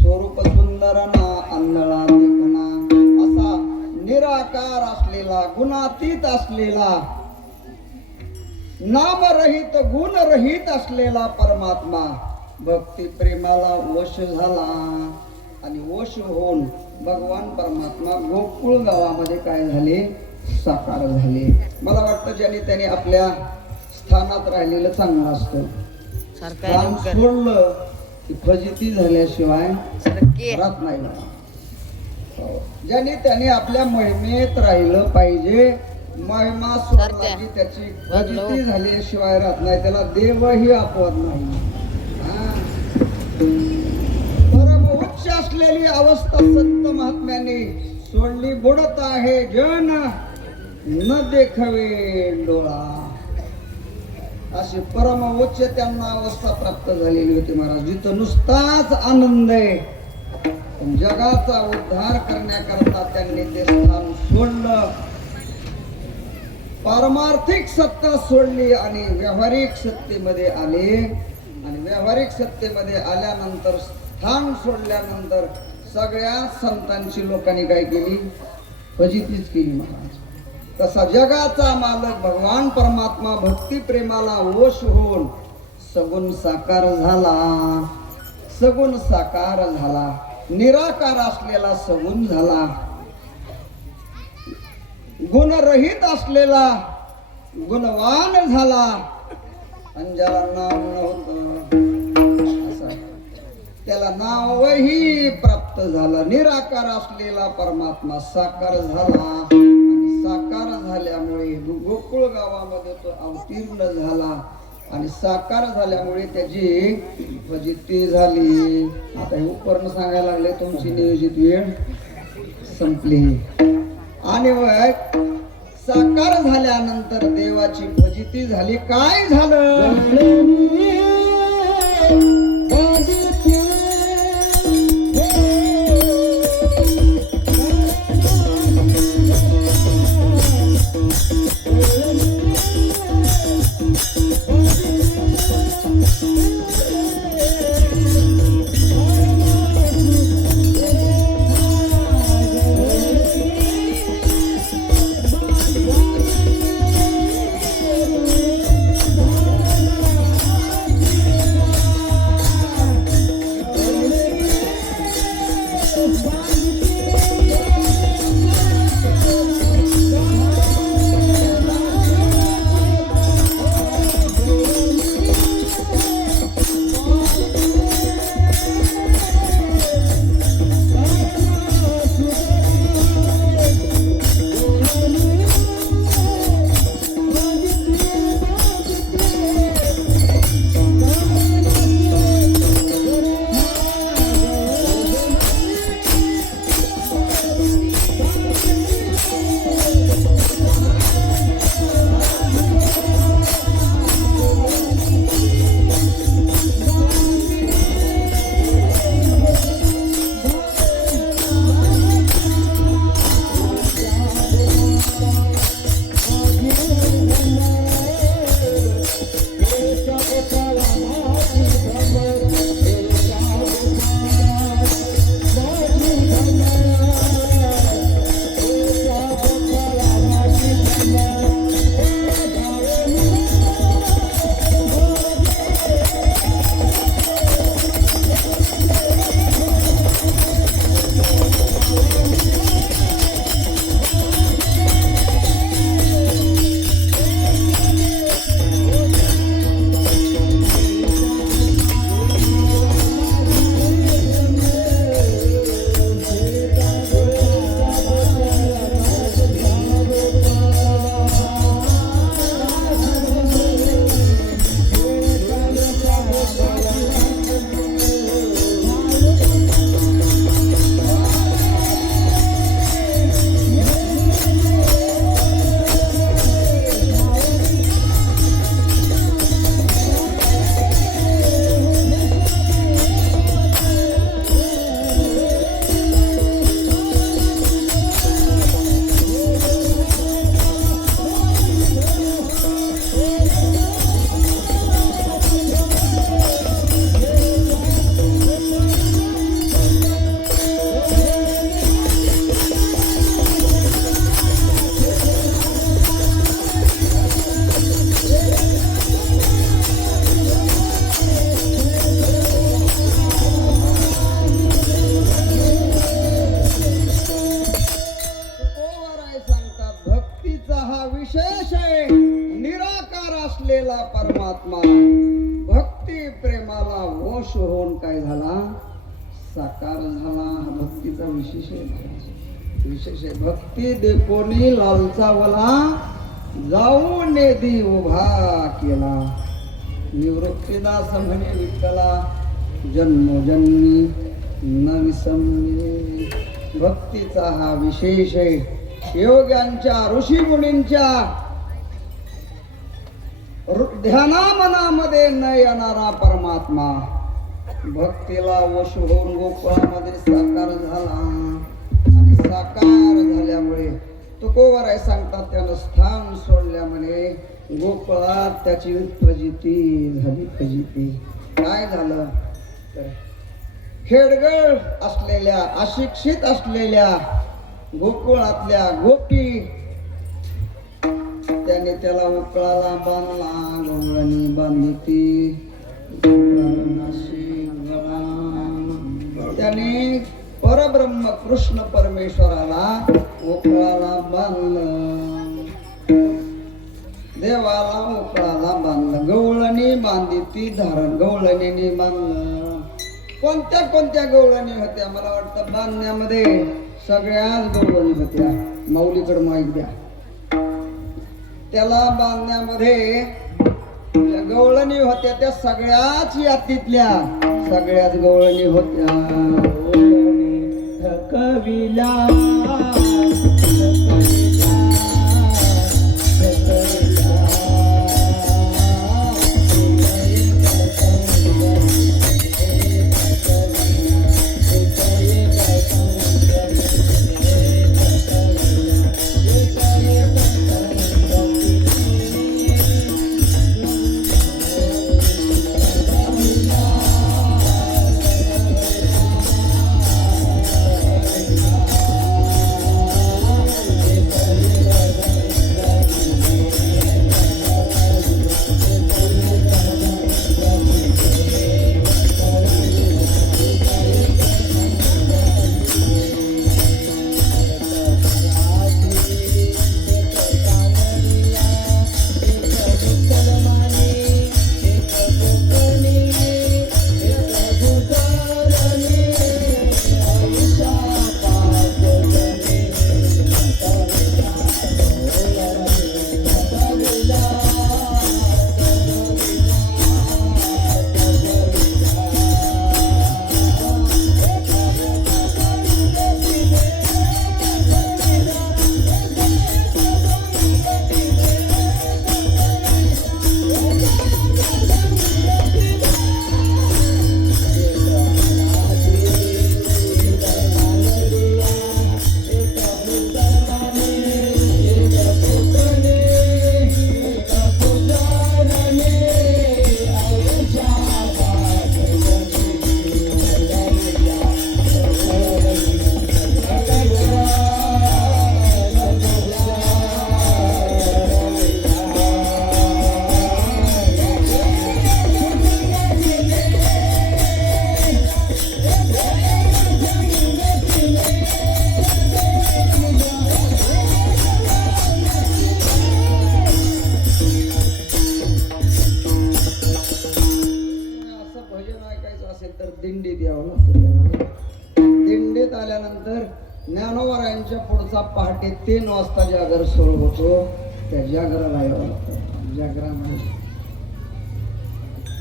स्वरूप सुंदर ना आंधळा देखणा असा निराकार असलेला गुणातीत असलेला नामरहित गुणरहित असलेला परमात्मा भक्ती प्रेमाला वश झाला आणि वश होऊन भगवान परमात्मा गोकुळ गावामध्ये काय झाले साकार झाले. मला वाटतं ज्यांनी त्यांनी आपल्या स्थानात राहिलेलं चांगलं असतं. स्थान सोडलं की फजिती झाल्याशिवाय राहत नाही. ज्यांनी त्यांनी आपल्या महिमेत राहिलं पाहिजे. महिमा सोडला की त्याची फजिती झाल्याशिवाय राहत नाही. त्याला देवही अपवत नाही. परम उच्च असलेली अवस्था संत महात्म्याने सोडली. बुडत आहे जन न देखवे डोळा अशी परम उच्च त्यांना अवस्था प्राप्त झालेली होती महाराज. जिथं नुसताच आनंद आहे. जगाचा उद्धार करण्याकरता त्यांनी ते स्थान सोडलं. पारमार्थिक सत्ता सोडली आणि व्यावहारिक सत्तेमध्ये आले. आणि व्यावहारिक सत्तेमध्ये आल्यानंतर स्थान सोडल्यानंतर सगळ्या संतांची लोकांनी काय केली फजितीच केली महाराज. तसा जगाचा मालक भगवान परमात्मा भक्ती प्रेमाला वश होऊन सगुण साकार झाला. सगुण साकार झाला. निराकार असलेला सगुण झाला. गुणरहित असलेला गुणवान झाला आणि ज्याला नाव नव्हतं असा त्याला नावही प्राप्त झालं. निराकार असलेला परमात्मा साकार झाला आणि साकार झाल्यामुळे गोकुळ गावामध्ये तो अवतीर्ण झाला आणि साकार झाल्यामुळे त्याची फजिती झाली. आता हे उपकरण सांगायला लागले, तुमची नियोजित वेळ संपली. आणि साकार झाल्यानंतर देवाची फजिती झाली. काय झालं? परमात्मा भक्ती प्रेमाला वश होऊन काय झाला, साकार झाला. हा भक्तीचा विशेष आहे. भक्ती देखोनी लालचावला, जाऊ नेदी उभा केला. निवृत्तीदास म्हणे विठ्ठला, जन्मोजन्मी न विसमने. भक्तीचा हा विशेष आहे. योग्यांच्या ऋषी मुनींच्या ध्यानामनामध्ये न येणारा परमात्मा भक्तीला वश होऊन गोकुळामध्ये साकार झाला. आणि साकार झाल्यामुळे तुकोबराय सांगतात, त्यानं स्थान सोडल्या म्हणे गोकुळात त्याची फजिती झाली. फजिती काय झालं तर खेडगळ असलेल्या अशिक्षित असलेल्या गोकुळातल्या गोपी त्याने त्याला उकळाला बांधला. गवळणी बांधिती त्याने परब्रह्म कृष्ण परमेश्वराला उकळाला बांधलं, देवाला उकळाला बांधलं. गवळणी बांधी ती धारण, गवळणीने बांधलं. कोणत्या कोणत्या गवळणी होत्या? मला वाटतं बांधण्यामध्ये सगळ्याच गवळणी होत्या. माऊलीकडे माईक द्या. त्याला बांधण्यामध्ये ज्या गवळणी होत्या त्या सगळ्याच यातीतल्या सगळ्याच गवळणी होत्या. थकविला दिंडीत यावं लागतं. दिंडीत आल्यानंतर ज्ञानोबरायांच्या पुढचा पहाटे 3 वाजता जागर सुरू होतो. त्या जागराला यावं लागतं. जागरामध्ये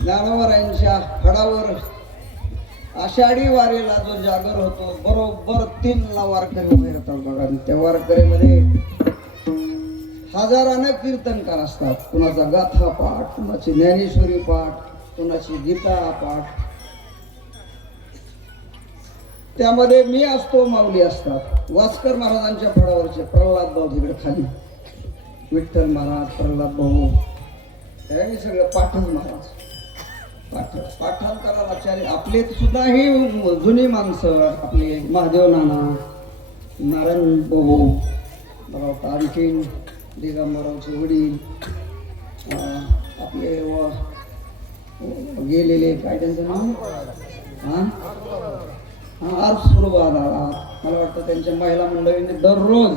ज्ञानोबरायांच्या हडावर आषाढी वारीला जो जागर होतो बरोबर 3ला वारकरी उभे राहतात बघा. त्या वारकरीमध्ये हजाराने कीर्तनकार असतात. कुणाचा गाथा पाठ, कुणाची ज्ञानेश्वरी पाठ, कुणाची गीता पाठ. त्यामध्ये मी असतो, माऊली असतात. वास्कर महाराजांच्या फळावरचे प्रल्हाद भाऊ तिकडे खाली, विठ्ठल महाराज, प्रल्हाद भाऊ, हे सगळे पाठक महाराज. पाठांतराचार्य आपले सुद्धा ही जुनी माणसं, आपले महादेव नाना, नारायण भाऊ, मला वाटतं आणखीन दिगंबरावचे वडील, आपले गेलेले काय त्यांचं नाव आरसुरबादाला, मला वाटतं त्यांच्या महिला मंडळीने दररोज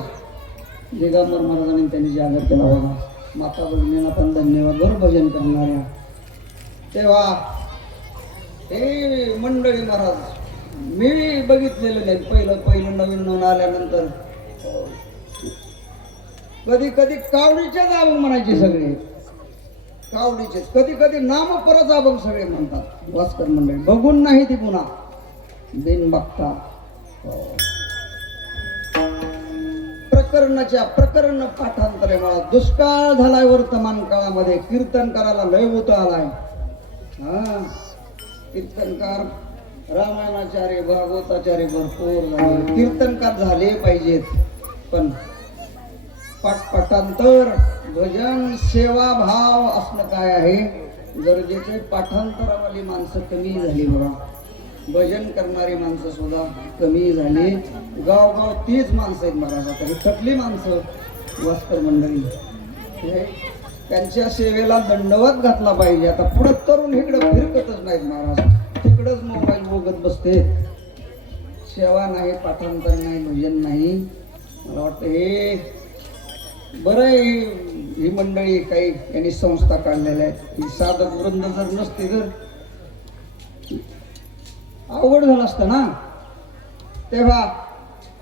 दिगंबर महाराजांनी त्यांनी जागर केला होता. माता भगिनींना पण धन्यवाद. बरं भजन करणाऱ्या. तेव्हा हे मंडळी महाराज मी बघितलेलं नाही. पहिलं नवीन आल्यानंतर कधी कधी कावडीचेच अभंग म्हणायचे सगळे, कावडीचेच. कधी कधी नाम परत अभंग सगळे म्हणतात वास्कर मंडळी. बघून नाही ती पुन्हा बिन बघता. प्रकरण पाठांतरे मला दुष्काळ झालाय वर्तमान काळामध्ये. कीर्तन करायला लय होत आलाय. कीर्तनकार रामायणाचार्य, भागवताचार्य भरपूर झाले. कीर्तनकार झाले पाहिजेत, पण पाठांतर, भजन, सेवा भाव असणं काय आहे गरजेचे. पाठांतरावाली माणसं कमी झाली बघा. भजन करणारी माणसं सुद्धा कमी झाली. गावगाव तीच माणसं आहेत महाराज. तरी थकली माणसं वास्कर मंडळी. त्यांच्या सेवेला दंडवत घातला पाहिजे. आता पुढे तरुण इकडं फिरकतच नाहीत महाराज, तिकडंच मोबाईल बघत बसते. सेवा नाही, पाठांतर नाही, भजन नाही. मला वाटतं हे बरं आहे. ही मंडळी काही यांनी संस्था काढलेल्या आहेत. ही साधक वृंद जर नसते तर अवघड झालं असतं ना. तेव्हा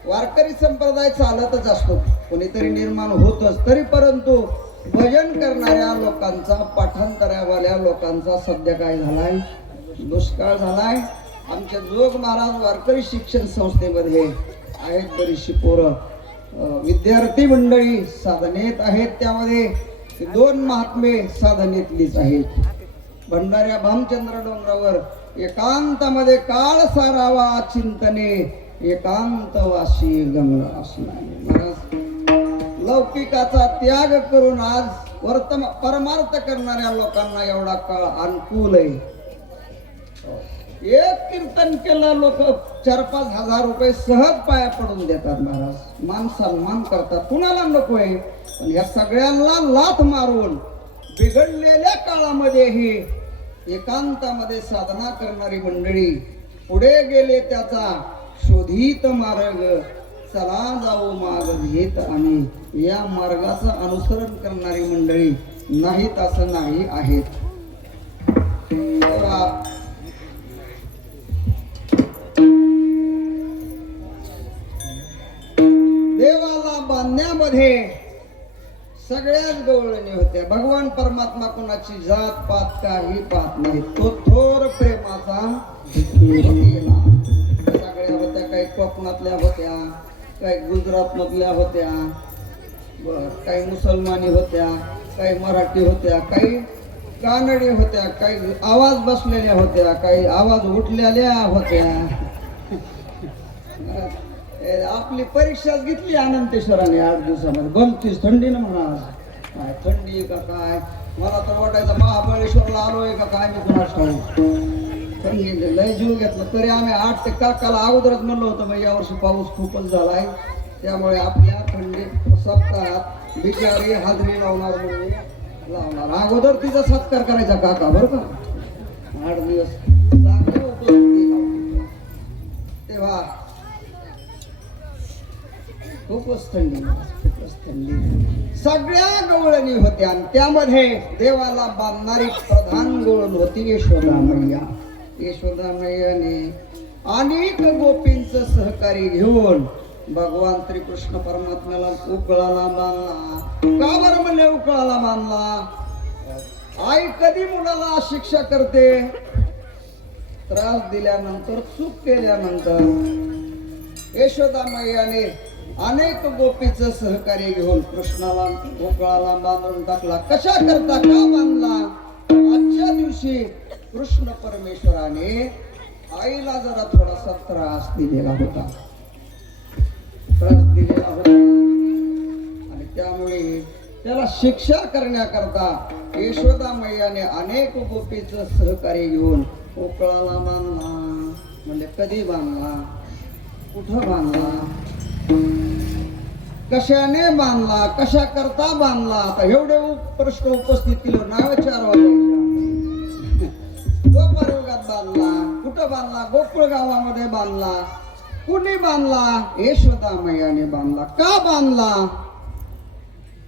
वारकरी संप्रदाय चालतच असतो, कोणीतरी निर्माण होतच. तरी परंतु भजन करणाऱ्या लोकांचा, पाठांतरावाल्या लोकांचा सध्या काय झालाय, दुष्काळ झालाय. आमच्या जोग महाराज वारकरी शिक्षण संस्थेमध्ये आहेत बरीचशी पोरं, विद्यार्थी मंडळी साधनेत आहेत. त्यामध्ये 2 महात्मे साधनेतलीच आहेत. भंडाऱ्या भामचंद्र डोंगरावर एकांतामध्ये काळ सारावा चिंतने, एकांतवासी गंगा असणारे. महाराज लौकिकाचा त्याग करून आज परमार्थ करणाऱ्या लोकांना एवढा काळ अनुकूल आहे. एक कीर्तन केलं लोक 4-5 हजार रुपये सहज पाया पडून देतात. महाराज मान सन्मान करतात, कुणाला नकोय. पण या सगळ्यांना लाथ मारून बिघडलेल्या काळामध्येही एकांतामध्ये साधना करणारी मंडळी पुढे गेले, त्याचा शोधित मार्ग चला जाऊ माग घेत आम्ही. या मार्गाचं अनुसरण करणारी मंडळी नाहीत असं नाही आहेत. देवाला बांधण्यामध्ये सगळ्याच गवळणी होत्या. भगवान परमात्मा कोणाची जात पात काही पाहत नाही. तो थोर प्रेमाचा सगळ्या होत्या. काही कोकणातल्या होत्या, काही गुजरात मधल्या होत्या, काही मुसलमानी होत्या, काही मराठी होत्या, काही कानडी होत्या, काही आवाज बसलेल्या होत्या, काही आवाज उठलेल्या होत्या. आपली परीक्षाच घेतली अनंतेश्वराने 8 दिवसामध्ये. 32 थंडी ना महाराज. काय थंडी का काय, मला तर वाटायचं महाबळेश्वरला आलोय का काय. मी तुम्हाला थंडी लय जीव घेतला. तरी आम्ही 8 ते काकाला अगोदरच म्हणलं होतं मग यावर्षी पाऊस खूपच झालाय, त्यामुळे आपल्या थंडी सप्ताहात बिचारी हाजरी लावणार म्हणजे लावणार. अगोदर तिचा सत्कार करायचा काका बरं का. 8 दिवस चांगले होतो. तेव्हा खूपच थंडी, खूपच थंडी. सगळ्या गवळणी होत्या आणि त्यामध्ये देवाला बांधणारी प्रधान गवळण होती यशोदा मैया. यशोदा मैयाने अनेक गोपींचं सहकार्य घेऊन भगवान श्रीकृष्ण परमात्म्याला उकळाला बांधला. का बरं म्हणले उकळाला बांधला? आई कधी मुलाला शिक्षा करते? त्रास दिल्यानंतर, चूक केल्यानंतर. यशोदा मैयाने अनेक गोपीचं सहकार्य घेऊन कृष्णाला गोकुळाला बांधून टाकला. कशा करता, का बांधला? आजच्या दिवशी कृष्ण परमेश्वराने आईला जरा थोडासा त्रास दिलेला होता. आणि त्यामुळे त्याला शिक्षा करण्याकरता यशोदा मैयाने अनेक गोपीचं सहकार्य घेऊन गोकुळाला बांधला. म्हणजे कधी बांधला, कुठं बांधला, कशाने बांधला, कशा करता बांधला? आता एवढे प्रश्न उपस्थित केले नाव 4 वाजता. गोपरयुगात बांधला, कुठं बांधला? गोकुळ गावामध्ये बांधला. कुणी बांधला? यशोदा मैयाने बांधला. का बांधला?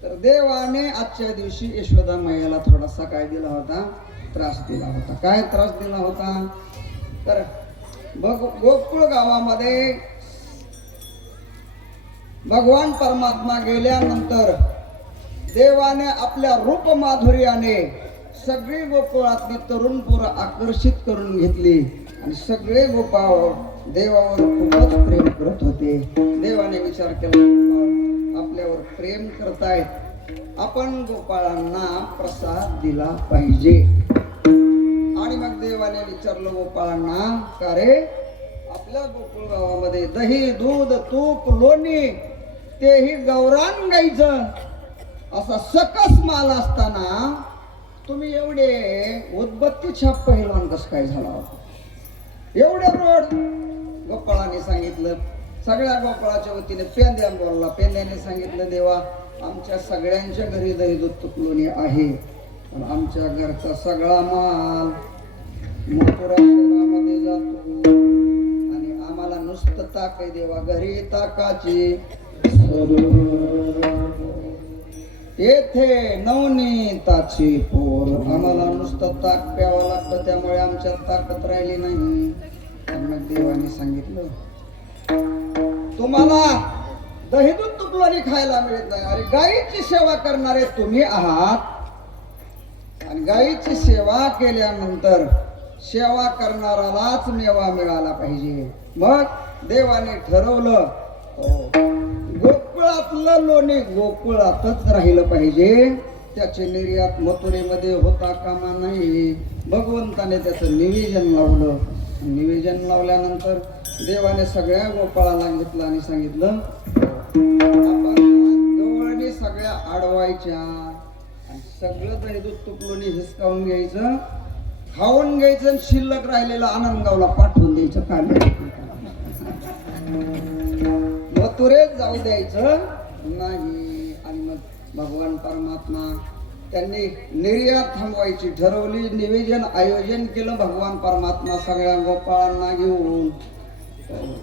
तर देवाने आजच्या दिवशी यशोदा मैयाला थोडासा काय दिला होता? त्रास दिला होता. काय त्रास दिला होता? तर गोकुळ गावामध्ये भगवान परमात्मा गेल्यानंतर देवाने आपल्या रूप माधुर्याने सगळी गोकुळातली तरुण पोरं आकर्षित करून घेतली आणि सगळे गोपाळ देवावर खूपच प्रेम करत होते. देवाने विचार केला, आपल्यावर प्रेम करतायत, आपण गोपाळांना प्रसाद दिला पाहिजे. आणि मग देवाने विचारलं गोपाळांना, का रे आपल्या गोकुळ गावामध्ये दही, दूध, तूप, लोणी तेही गौरान गाईचं असा सकस माल असताना तुम्ही एवढे उदबत्ती छाप पहिलवान कसं काय झाला होता? एवढे रोड. गोपाळाने सांगितलं, सगळ्या गोपाळाच्या वतीने पेंद्या बोलला. पेंद्याने सांगितलं, देवा आमच्या सगळ्यांच्या घरी दही, दूध, तूप, लोणी आहे, पण आमच्या घरचा सगळा माल मथुरा शहरामध्ये जातो आणि आम्हाला नुसतं ताक आहे देवा घरी ताकाची येथे नवनीताची पोर आम्हाला नुसतं ताक प्यावं लागतं त्यामुळे आमच्यात ताकद राहिली नाही. मग देवाने सांगितलं तुम्हाला दही दूध तुपलोणी खायला मिळत नाही. अरे गायीची सेवा करणारे तुम्ही आहात आणि गायीची सेवा केल्यानंतर सेवा करणारालाच मेवा मिळाला पाहिजे. मग देवाने ठरवलं गोकुळातलं लोणी गोकुळातच राहिलं पाहिजे. त्याचे निर्यात मथुरेमध्ये होता कामा नाही. भगवंताने त्याचं निवेदन लावलं. निवेदन लावल्यानंतर देवाने सगळ्या गोपाळाला घेतलं आणि सांगितलं आपण गवळणी सगळ्या अडवायच्या आणि सगळं दही दूध तुपलोणी हिसकावून घ्यायचं, खाऊन घ्यायचं आणि शिल्लक राहिलेलं आनंदगावला पाठवून द्यायचं. काय मथुरेत जाऊ द्यायचं नाही. आणि मग भगवान परमात्मा त्यांनी निर्यात थांबवायची ठरवली. निवेदन आयोजन केलं भगवान परमात्मा सगळ्या गोपाळांना घेऊन.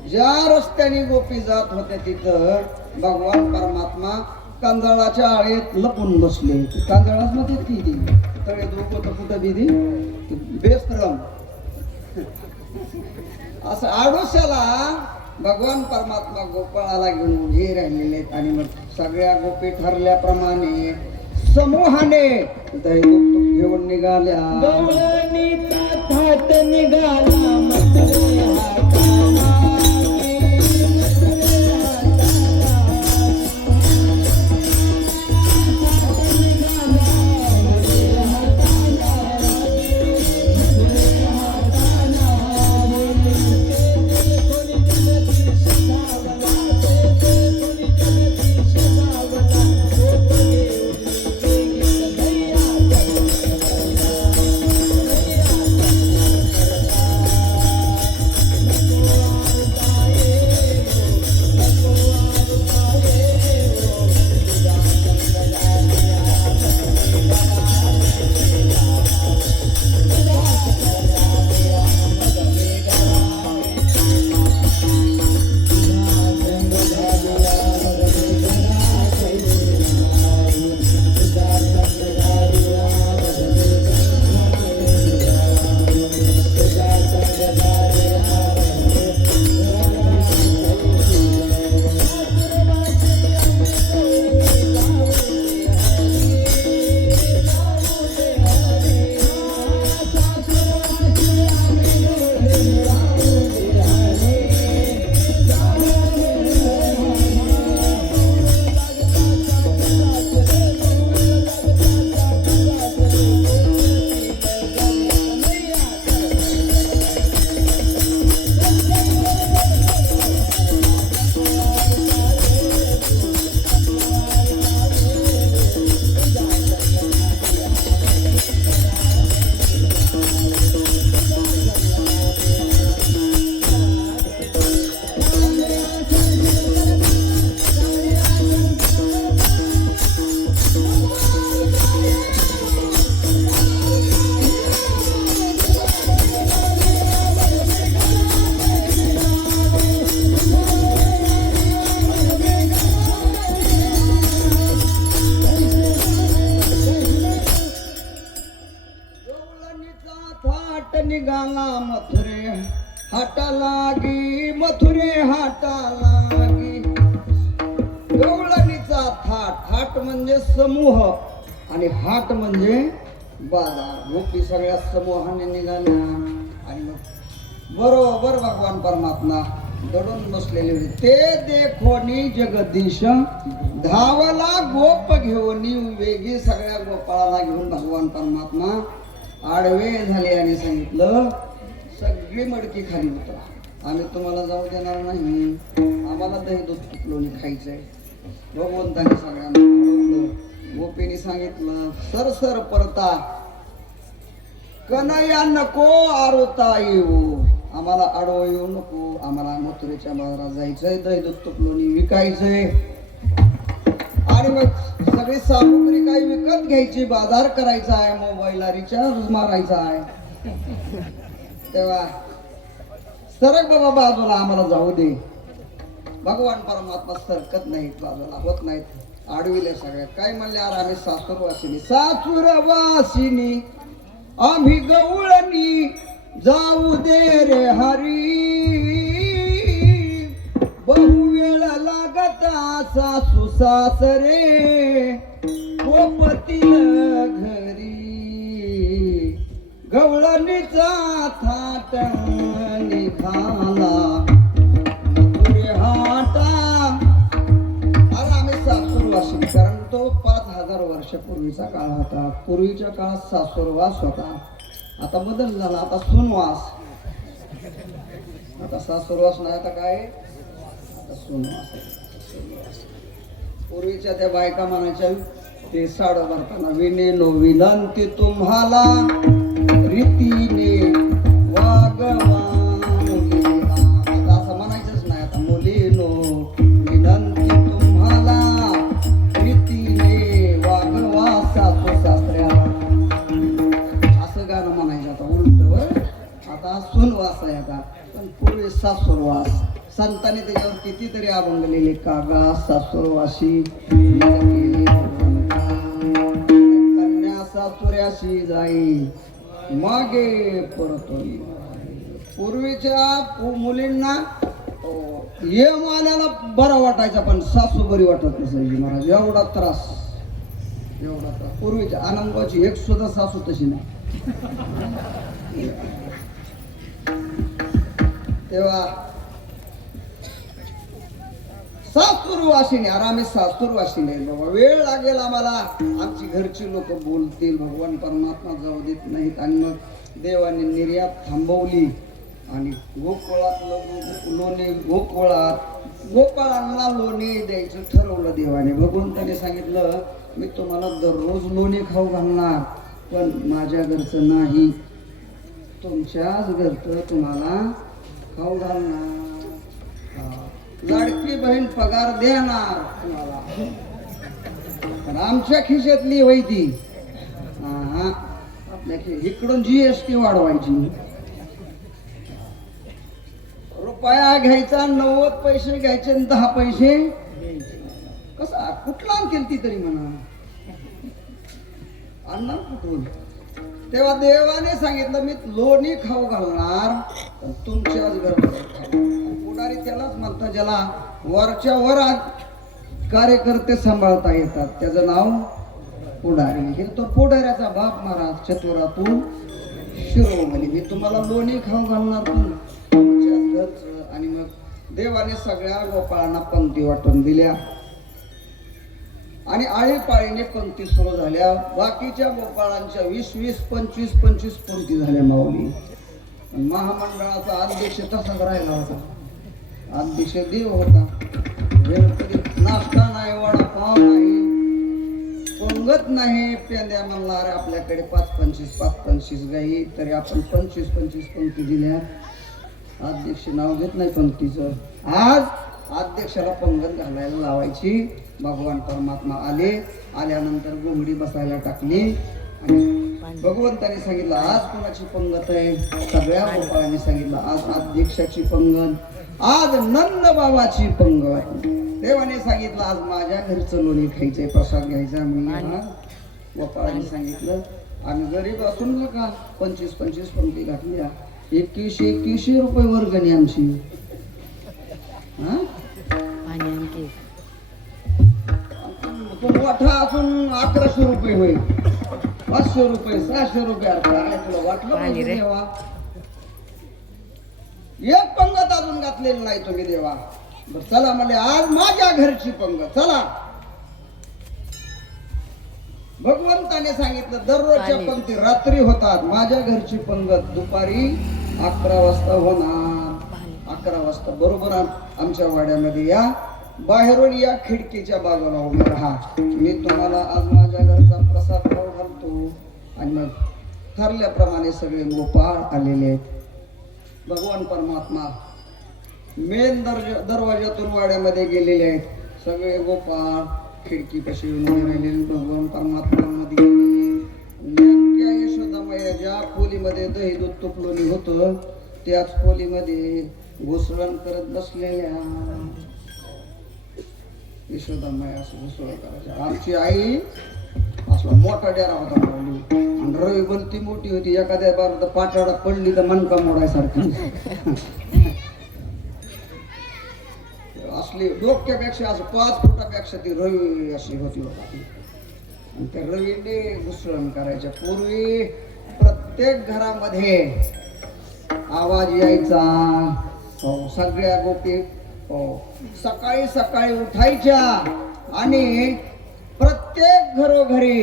ज्या रस्त्याने गोपी जात होत्या तिथं भगवान परमात्मा कांदळाच्या आळेत लपून बसले. कांदळाच मध्ये ती तळे दोघ होतं कुठं दिदी बेस्त्रम असं आडोशाला भगवान परमात्मा गोपाळाला घेऊन उभे राहिलेले आहेत. आणि मग सगळ्या गोपी ठरल्याप्रमाणे समूहाने दही दूध घेऊन निघाल्या. गवळणीचा थाट निघाला मथुरे हाताला. निघाला मथुरे हाटा लागी. मथुरे हाटा लागी. गवळणीचा थाट. थाट म्हणजे समूह आणि हाट म्हणजे बाजार. गोपी सगळ्या समूहाने निघाल्या. आणि मग बरोबर भगवान परमात्मा दडून बसलेले होते. ते देखोनी जगदीश धावला गोप घेऊन वेगी. सगळ्या गोपाळाला घेऊन भगवान परमात्मा आडवे झाले आणि सांगितलं सगळी मडकी खाली उतरा. आम्ही तुम्हाला जाऊ देणार नाही. आम्हाला दही दूध तुपलोणी खायचंय. भगवंताने सगळ्यांना अडवलं. गोपीने सांगितलं सर सर परता कन्हैया नको आरोता येऊ. आम्हाला आडवं येऊ नको. आम्हाला मथुरेच्या बाजारात जायचंय. दही दूध तुपलोणी विकायचंय. आणि मग सगळी सामुग्री काही विकत घ्यायची. बाजार करायचा आहे. मोबाईलला रिचार्ज मारायचा आहे. तेव्हा सरक बाबा बाजूला, आम्हाला जाऊ दे. भगवान परमात्मा सरकत नाहीत बाजूला, होत नाहीत, आडविले सगळ्यात. काय म्हणले? अरे आम्ही सासूरवासिनी, सासूरवासिनी आम्ही गवळणी, जाऊ दे रे हरी. बहुवेळ लागता सासू सासरे पोपतील घरी. गवळणीचा थाट निघाला मथुरे हाटा. अरे आम्ही सासूरवासिनी, कारण तो 5000 वर्षापूर्वीचा काळ होता. पूर्वीच्या काळात सासूरवास होता, आता बदल झाला, आता सुनवास. आता सासूरवास नाही, आता काय? आता सुनवास. पूर्वीच्या त्या बायका म्हणायच्या, ते साडं भरताना, विनेनो विनंती तुम्हाला रीतीने वागवा मुलीला. आता असं म्हणायचंच नाही, आता मुलीनो विनंती तुम्हाला रीतीने वागवा सासू सासऱ्याला, असं गाणं म्हणायचं. आता उलट, आता सुनवास आहे आता. पण पूर्वी सासूरवास. संतांनी त्याच्यावर कितीतरी अभंग लिहिले. कागा सासूरवासी कन्या सासुऱ्याशी जाई मागे परतोई. पूर्वीच्या मुलींना यम आल्याला बरा वाटायचा, पण सासू बरी वाटत नसायची महाराज. एवढा त्रास. पूर्वीच्या आनंदगावची एक सुद्धा सासू तशी नाही. तेव्हा सासूरवासिनी, अरे आम्ही सासूरवासिनी आहे बाबा. वेळ लागेल आम्हाला, आमची घरची लोक बोलतील, भगवान परमात्मा जाऊ देत नाहीत. आणि मग देवाने निर्यात थांबवली आणि गोपाळांना लोणी द्यायचं ठरवलं देवाने. भगवंताने सांगितलं, मी तुम्हाला दररोज लोणी खाऊ घालणार, पण माझ्या घरचं नाही, तुमच्याच घरचं तुम्हाला खाऊ घालणार. लाडकी बहीण पगार देणार तुम्हाला, पण आमच्या खिशातली होती. आपल्या इकडून GST वाढवायची. रुपया घ्यायचा, 90 पैसे घ्यायचे, 10 पैसे कसा कुठला आणखीन ती तरी म्हणा आणणार कुठून. तेव्हा देवाने सांगितलं, मी लोणी खाऊ घालणार, पण तुमच्याच घरात. पुढारी त्यालाच म्हणतात ज्याला वरच्या वर कार्यकर्ते सांभाळता येतात, त्याचं नाव पुढारी. हे तो पुढाऱ्याचा बाप महाराज, चतुरातून शिरोमणी. मी तुम्हाला लोणी खाऊ घालणार तुमच्याच घरचं. आणि मग देवाने सगळ्या गोपाळांना पंक्ती वाटून दिल्या आणि आळीपाळीने पंक्ती सुरू झाल्या. बाकीच्या गोपाळांच्या 20-20, 25-25 पंक्ती झाल्या माऊली. महामंडळाचा अध्यक्ष तसाच राहिला होता. अध्यक्ष देव होता. नाश्ता नाही, वडापाव नाही, पंगत नाही, पेंद्या म्हणणार आपल्याकडे 5-25 गाई, तरी आपण 25-25 पंक्ती दिल्या. अध्यक्ष नाव घेत नाही पंक्तीचं. आज अध्यक्षाला पंगत घालायला लावायची. भगवान परमात्मा आल्यानंतर घोंगडी बसायला टाकली आणि भगवंताने सांगितलं, आज कोणाची पंगत आहे? सगळ्या गोपाळांनी सांगितलं, आज अध्यक्षाची पंगत, आज नंद बाबाची पंगत. देवाने सांगितलं, आज माझ्या घरचं लोणी खायचंय, प्रसाद घ्यायचा. मी गोपाळांनी सांगितलं, आम्ही गरीब असून का 25-25 पंक्ती घातल्या. 2100 रुपये वर्गणी आमची. वाठा असून 1100 रुपये होईल, 500 रुपये, 600 रुपये. तुला वाटलं पाहिजे देवा, एक पंगत अजून घातलेली नाही तुम्ही देवा. चला म्हणजे आज माझ्या घरची पंगत, चला. भगवंताने सांगितलं, दररोजच्या पंक्ती रात्री होतात, माझ्या घरची पंगत दुपारी 11 वाजता होणार. 11 वाजता बरोबर आमच्या वाड्यामध्ये या. बाहेरून या, खिडकीच्या बाजूला उभे राहा. मी तुम्हाला आज माझ्या घरचा प्रसाद खाऊ घालतो. आणि मग ठरल्याप्रमाणे सगळे गोपाळ आलेले आहेत. भगवान परमात्मा मेन दरवाजातून वाड्यामध्ये गेलेले आहेत. सगळे गोपाळ खिडकी कशी येऊन राहिलेले. भगवान परमात्मा मध्ये नेमक्या यशोदामया ज्या खोलीमध्ये दही दूध तुपलोणी होतं, त्याच खोलीमध्ये घुसळण करत बसलेल्या यशोदामाई असं घुसळण करायच्या. आमची आई असला मोठा डेरा होता माऊली. आणि रवी बोलती मोठी होती, एखाद्या बार पाटाडा पडली तर मनका मोडायसारखी असली. डोक्यापेक्षा असं 5 फुटापेक्षा ती रवी अशी होती बघा. आणि त्या रवीने घुसळण करायच्या. पूर्वी प्रत्येक घरामध्ये आवाज यायचा. हो, सगळ्या गोपी हो सकाळी सकाळी उठायच्या आणि प्रत्येक घरोघरी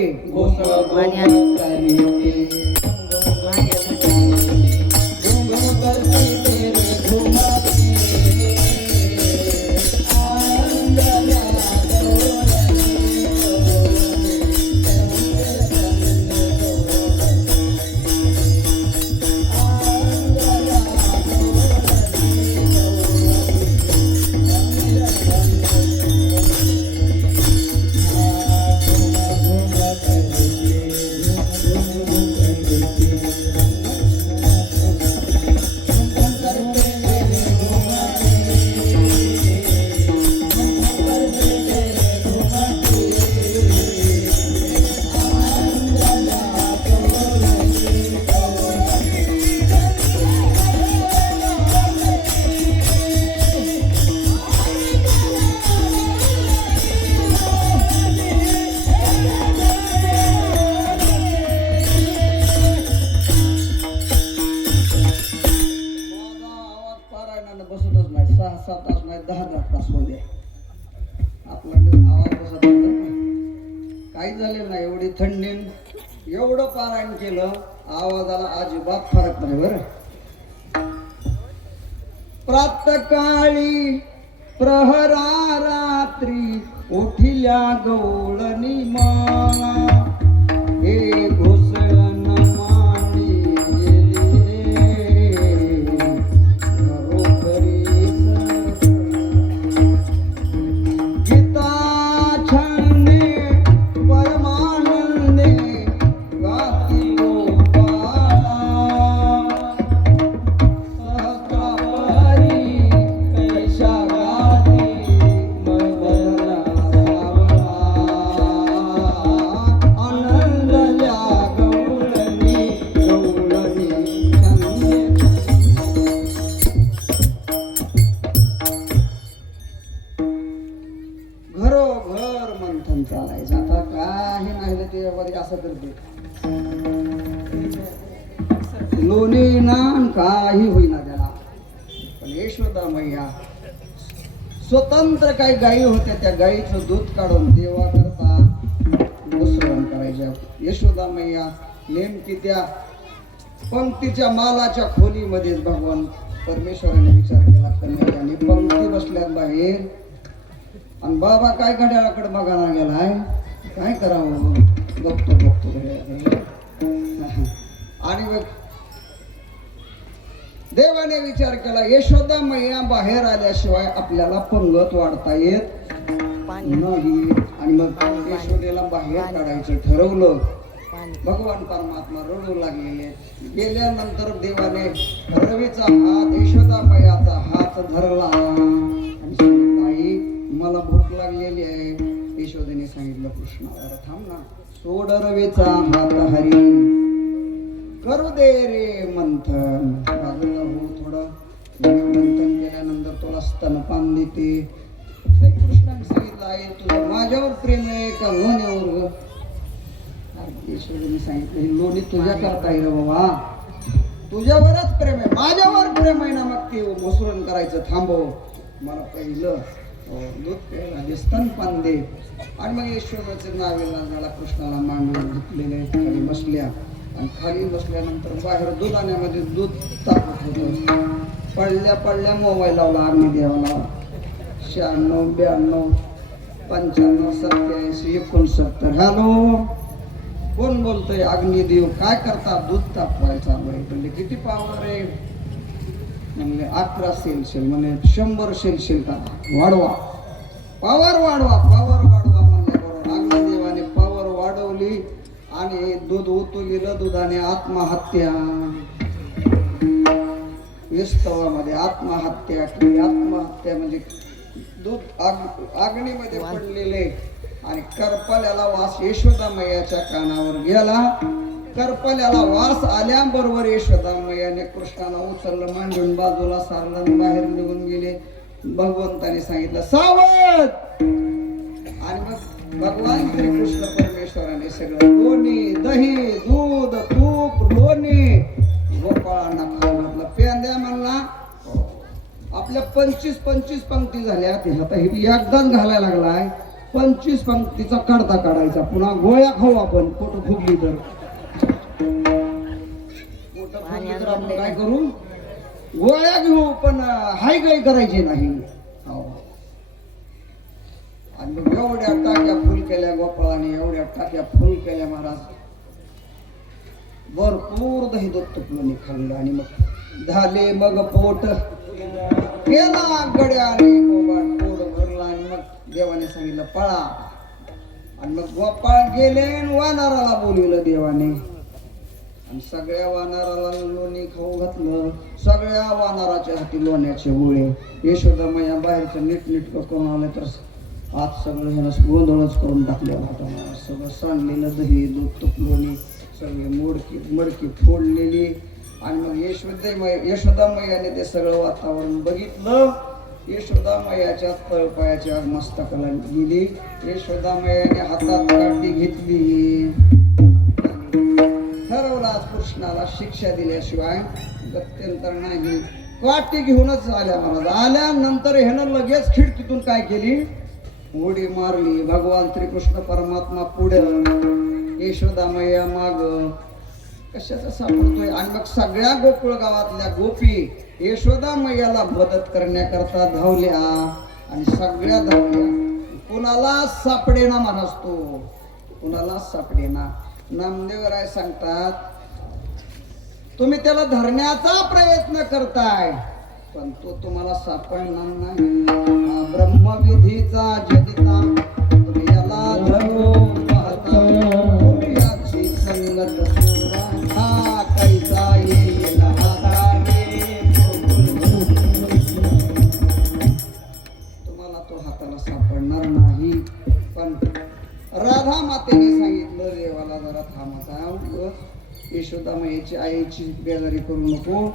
बसतच नाही. 6-7 तास नाही, 10-10 तास होऊ द्या. आपला आवाज बसत नाही. काही झालेलं नाही. एवढी थंडीन एवढं पारायण केलं, आवाजाला अजिबात फरक नाही बरं. प्रातकाळी प्रहरा रात्री उठिल्या गवळणी माळा. हे घुसळण मांडी घरोघर मंथन चालायचं. आता काही नाही ते असं करते लोणी ना काही होईना त्याला. पण यशोदामय्या स्वतंत्र काही गायी होत्या, त्या गायीचं दूध काढून देवा करता घुसळण करायच्या. यशोदामय्या नेमकी त्या पंक्तीच्या मालाच्या खोलीमध्येच भगवान परमेश्वराने विचार केला. कन्याने पंक्ती बसल्या बाहेर आणि बाबा काय घड्याळाकडे बघायला गेलाय, काय करावं बघतो आणि मग देवाने विचार केला यशोदा मैया बाहेर आल्याशिवाय आपल्याला पंगत वाढता येत नाही. आणि मग यशोदेला बाहेर काढायचं ठरवलं. भगवान परमात्मा रडू लागलेले. गेल्यानंतर देवाने रवीचा हात यशोदा मैयाचा हात धरला आणि सांगितलं आई मला भूक लागलेली आहे. यशोदेने सांगितलं कृष्णा थांब ना, सोड रवीचा हात हरी, करू दे रे मंथन. बाजूला हो थोडं. मंथन केल्यानंतर तुला स्तनपान देते. कृष्णाने सांगितलं आहे तुझं माझ्यावर प्रेम आहे का लोण्यावर? यशोदेने सांगितलं ही लोणी तुझ्या करता आहे रे बाबा, तुझ्यावरच प्रेम आहे, माझ्यावर प्रेम आहे ना. मग ते मुसळण करायचं थांबव, मला पहिलं दूध प्यायला स्तनपान दे. आणि मग यशोदाचे नावेला झाला कृष्णाला मांडून घेतलेले खाली बसल्या. आणि खाली बसल्यानंतर बाहेर दुधाण्यामध्ये दूध तापत होतं. पडल्या मोबाईल लावला आम्ही देवाला. 96 92 95 87 69. हॅलो कोण बोलतोय? अग्निदेव. काय करता? दूध तापवायचा. म्हणजे किती पावर आहे? म्हणले 11 सेल्सिअस. म्हणजे 100 सेल्सिअस करा, वाढवा, पावर वाढवा, पावर वाढवा म्हणल्याबरोबर अग्निदेवाने पावर वाढवली आणि दूध ओतू गेलं. दुधाने आत्महत्या. स्थळामध्ये आत्महत्या केली. आत्महत्या म्हणजे दूध अग्नीमध्ये पडलेले आणि करपाल्याला वास यशोदा मैयाच्या कानावर गेला. करपाल्याला वास आल्याबरोबर यशोदा मैयाने कृष्णाला उचललं, मांडून बाजूला सारलं आणि बाहेर निघून गेले. भगवंताने सांगितलं सावध. आणि मग भगवान श्रीकृष्ण परमेश्वराने सगळं लोणी, दही, दूध, तूप, लोणी गोपाळांना खाऊ घातलं. पेंद्या म्हणला आपल्या 25 पंक्ती झाल्या. आता हे एकदाच घालायला लागलाय. 25 पंक्तीचा काढता काढायचा. पुन्हा गोळ्या खाऊ आपण पोट फुगली तर. पोट फुगली तर आपण काय करू? गोळ्या घेऊ, पण हाय गाय करायची नाही. हो. आणि मग एवढ्या टाक्या फुल केल्या गोपाळाने, एवढ्या टाक्या फुल केल्या महाराज. भरपूर दही दूध तुपलं खाल्लं आणि मग झाले मग पोट गेला गड्याने गोबाट पोट भरला. आणि मग देवाने सांगितलं पळा. आणि मग गोपाळ गेले आणि वानराला बोलवलं देवाने. आणि सगळ्या वानराला लोणी खाऊ घातलं. सगळ्या वानराच्या हाती लोण्याचे गोळे. यशोदा मैया बाहेरचं नीटनेटकं करून आलं तर आज सगळं ह्यानं गोंधळच करून टाकलेला होता. सगळं सांडलेलं दही दूध तूप लोणी सगळे मडकी फोडलेली. आणि मग यशोदा मैयाने ते सगळं वातावरण बघितलं. यशोदा मैयाच्या तळपायाच्या मस्तकाला गेली. यशोदा मैयाने हातात काठी घेतली. ठरवलं आज कृष्णाला शिक्षा दिल्याशिवाय गत्यंतर नाही. काठी घेऊनच आल्या महाराज. आल्यानंतर ह्यानं लगेच खिडकीतून काय केली? उडी मारली. भगवान श्रीकृष्ण परमात्मा पुढे, यशोदा मैया माग. कशाचा सापडतोय? आणि मग सगळ्या गोकुळ गावातल्या गोपी यशोदा मैयाला मदत करण्याकरता धावल्या. आणि सगळ्या धावल्या. कुणाला सापडेना महाराज तो, कुणाला सापडेना. नामदेवराय सांगतात तुम्ही त्याला धरण्याचा प्रयत्न करताय पण तो तुम्हाला सापडणार नाही. ब्रह्मविधीचा जनिता तुम्ही याला धरू पाहता. तुम्ही याची संगत सोडा. हा कैसा येईल तुम्हाला तो हाताला सापडणार नाही. पण राधा मातेने सांगितलं देवाला जरा थांबा. यशोदा मैयाची आईची बेजारी करू नको.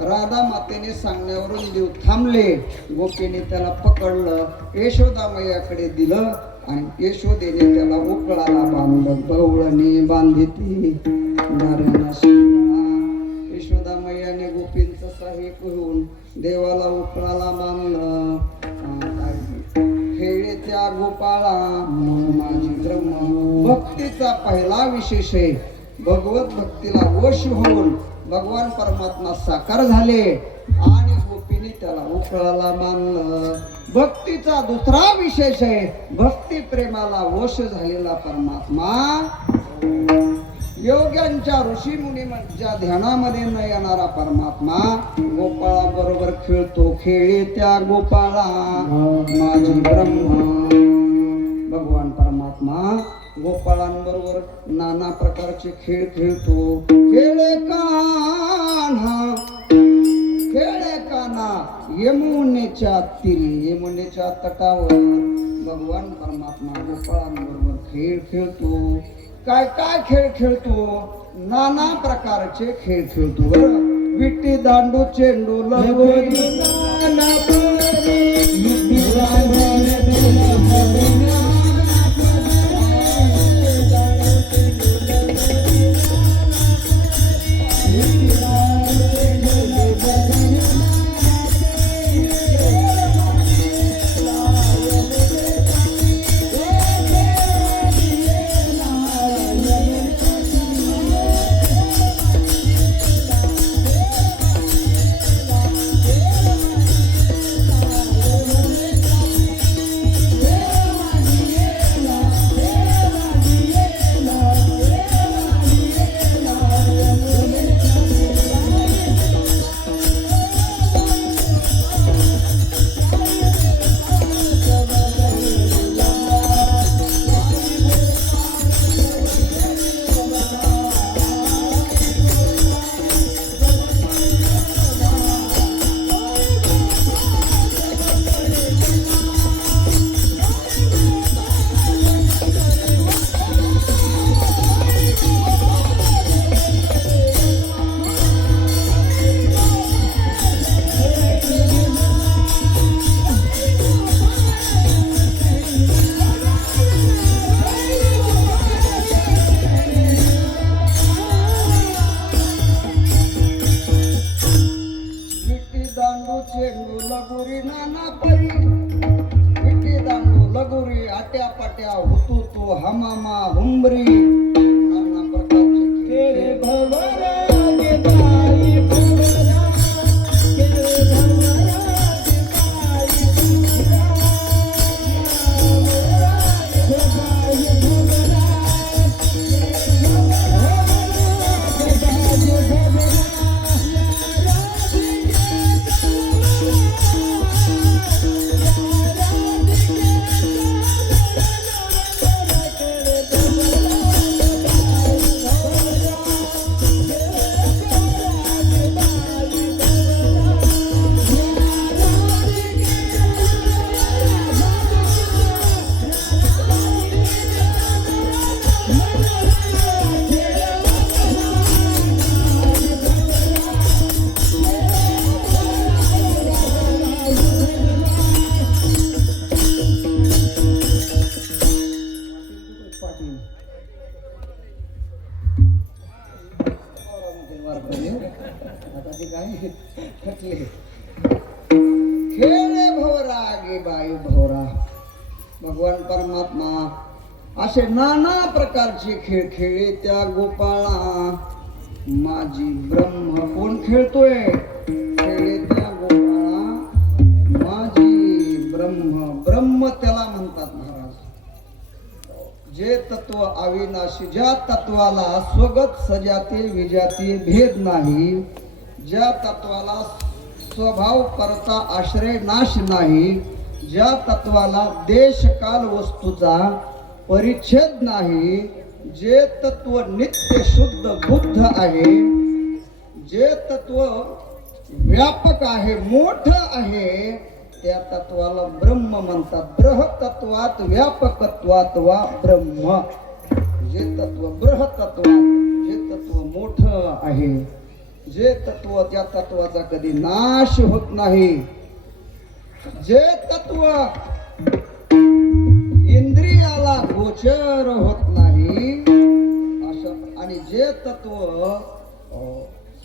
राधा मातेने सांगण्यावरून देव थांबले. गोपीने त्याला पकडलं, यशोदा मैयाकडे दिलं आणि यशोदेने त्याला उकळाला बांधलं. गवळणी बांधिती नारायणा. यशोदा मैयाने गोपींचं साहित्य घेऊन देवाला उकळाला बांधलं. खेळे त्या गोपाळा माझी ब्रह्म. भक्तीचा पहिला विशेष आहे. भगवत भक्तीला वश होऊन भगवान परमात्मा साकार झाले आणि गोपीने त्याला उकळाला बांधलं. भक्तीचा दुसरा विशेष आहे. भक्ती प्रेमाला वश झालेला परमात्मा योग्यांच्या ऋषी मुनींच्या ध्यानामध्ये न येणारा परमात्मा गोपाळा बरोबर खेळतो. खेळे त्या गोपाळा माझी ब्रह्म. भगवान परमात्मा गोपाळांबरोबर नाना प्रकारचे खेळ खेळतो. खेळे कान्हा खेळे कान्हा यमुनेच्या तीरी. यमुनेच्या तटावर भगवान परमात्मा गोपाळांबरोबर खेळ खेळतो. काय काय खेळ खेळतो? नाना प्रकारचे खेळ खेळतो. बरं, विटी दांडू चेंडू लगोरी लगोरी नाना परी विटी दांडू लगोरी आट्या पाट्या हुतू तू हमामा हुंबरी नाना प्रकारचे खेळ खेळ भवरा गे बाई भवरा, खेळ भवरा गे बाई भवरा, गे बाई भवरा, गे बाई भवरा, पाटील आता ते काय थकले खेळे भवरा गे बाई भवरा भगवान परमात्मा असे नाना प्रकारचे खेळ खेळे त्या गोपाळा माझी ब्रह्म कोण खेळतोय खेळे त्या गोपाळा माझी ब्रह्म ब्रह्म त्याला म्हणतात महाराज जे तत्व अविनाशी ज्या तत्वाला स्वगत सजाते विजाती भेद नाही ज्या तत्वाला स्वभाव करता आश्रय नाश नाही ज्या तत्वाला देश काल वस्तूचा परिच्छेद नाही जे तत्व नित्य शुद्ध बुद्ध आहे जे तत्व व्यापक आहे मोठं आहे त्या तत्वाला ब्रह्म म्हणतात बृहतत्वात व्यापकत्वात वा ब्रह्म जे तत्व बृहतत्वात जे तत्व मोठं आहे जे तत्व त्या तत्वाचा कधी नाश होत नाही जे तत्व इंद्रियाला गोचर होत नाही असं आणि जे तत्व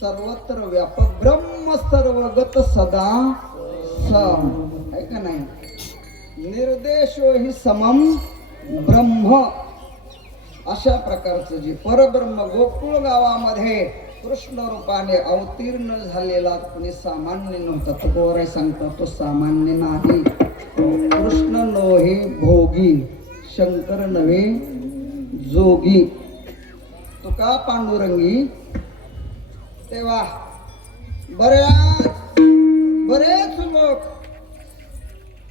सर्वत्र व्यापक ब्रह्म सर्वगत सदा सम आहे का नाही निर्देशो हि समम ब्रह्म अशा प्रकारचं जे परब्रह्म गोकुळ गावामध्ये कृष्ण रूपाने अवतीर्ण झालेला कोणी सामान्य नव्हता तो कोराय सांगता तो सामान्य नाही कृष्ण नव्हे भोगी शंकर नव्हे जोगी तुका पांडुरंगी तेव्हा बरेच लोक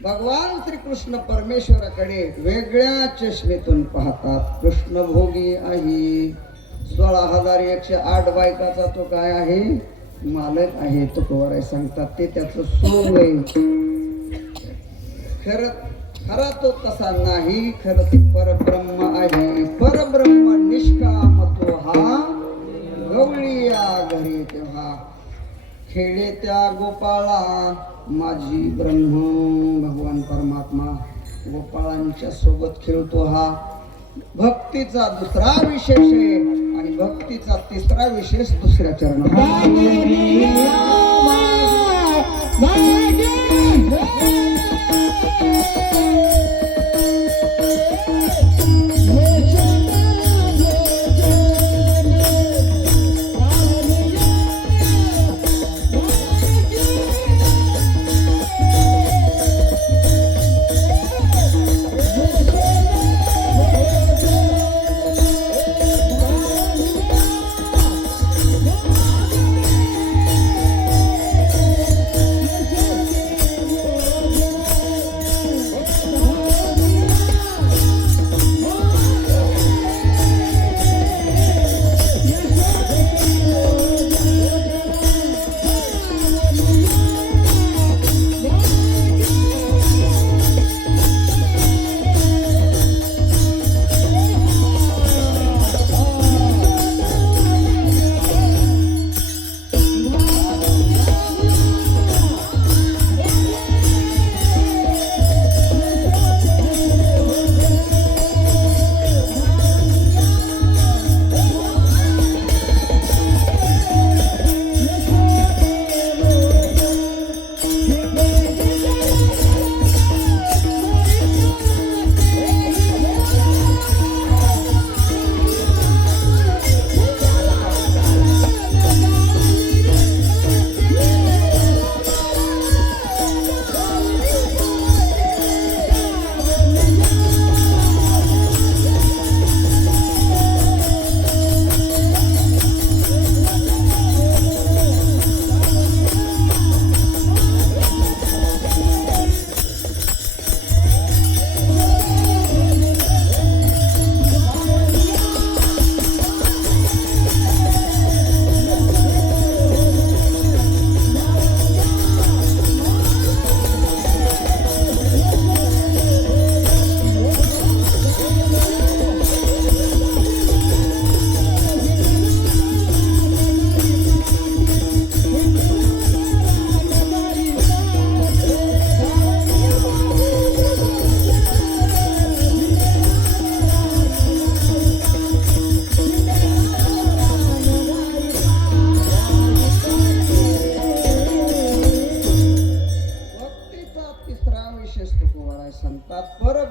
भगवान श्रीकृष्ण परमेश्वराकडे वेगळ्या चष्मेतून पाहतात कृष्ण भोगी आहे 16,108 बायकाचा तो काय आहे मालक आहे तो कोराय सांगतात ते त्याचं सोंग आहे खरा तो तसा नाही खरं ते परब्रह्म आहे परब्रह्म निष्काम तो हा गवळीया घरी तेव्हा खेळे त्या गोपाळा माझी ब्रह्म भगवान परमात्मा गोपाळांच्या सोबत खेळतो हा भक्तीचा दुसरा विशेष आहे आणि भक्तीचा तिसरा विशेष दुसऱ्या चरणात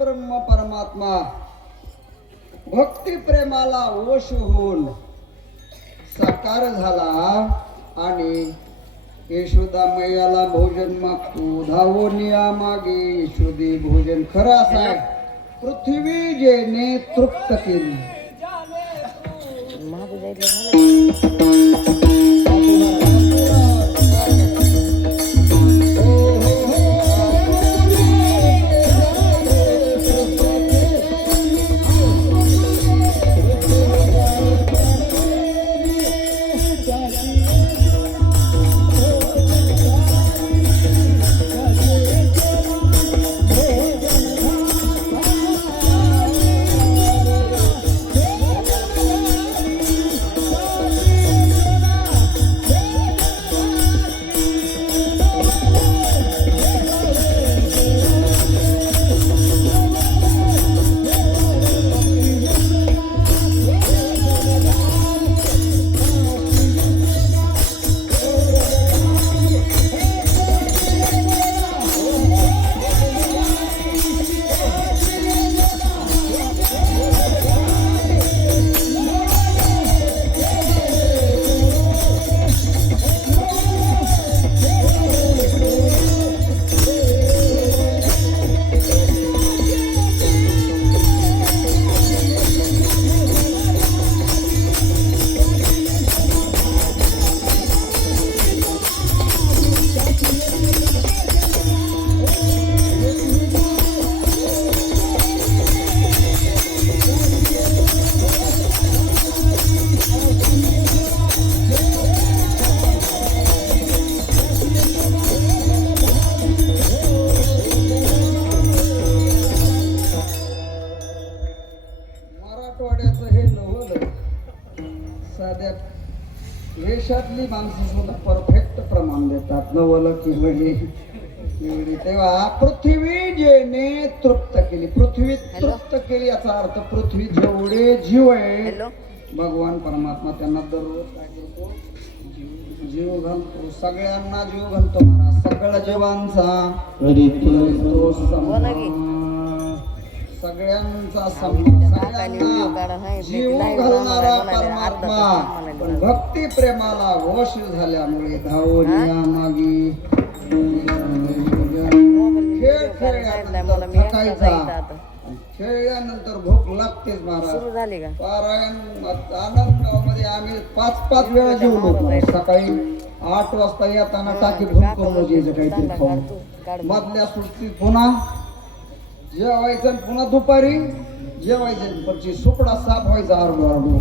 परब्रह्म परमात्मा भक्ती प्रेमाला वश होऊन साकार झाला आणि यशोदा मैयाला भोजन मागतो. धावून या मागे यशोदे भोजन. खरं असं आहे, पृथ्वी जेने तृप्त केली. मराठवाड्याचं हे नवल साध्या देशातली माणसं सुद्धा परफेक्ट प्रमाण देतात. नवल किवडी तेव्हा पृथ्वी जेने तृप्त केली. पृथ्वी तृप्त केली याचा अर्थ पृथ्वी जेवढे जीव आहे भगवान परमात्मा त्यांना दररोज काय करतो, जीव घालतो. सगळ्यांना जीव घालतो महाराज. सगळ्या जीवांचा तो सगळ्यांचा सन्मान. सगळ्यांना जीव घालणारा परमात्मा पण भक्ती प्रेमाला वश झाल्यामुळे धावून या मागे. खेळ खेळल्यानंतर थकायचा, खेळल्यानंतर भूक लागतेच महाराज. पारायण आनंदगावमध्ये आम्ही 5-5 वेळा जेवलो. सकाळी 8 वाजता येताना टाकी भरून करून यायचं काहीतरी खाऊन. मधल्या सुट्टीत पुन्हा जेवायचं, पुन्हा दुपारी जेवायचं. पण सुपडा साफ व्हायचा आरडू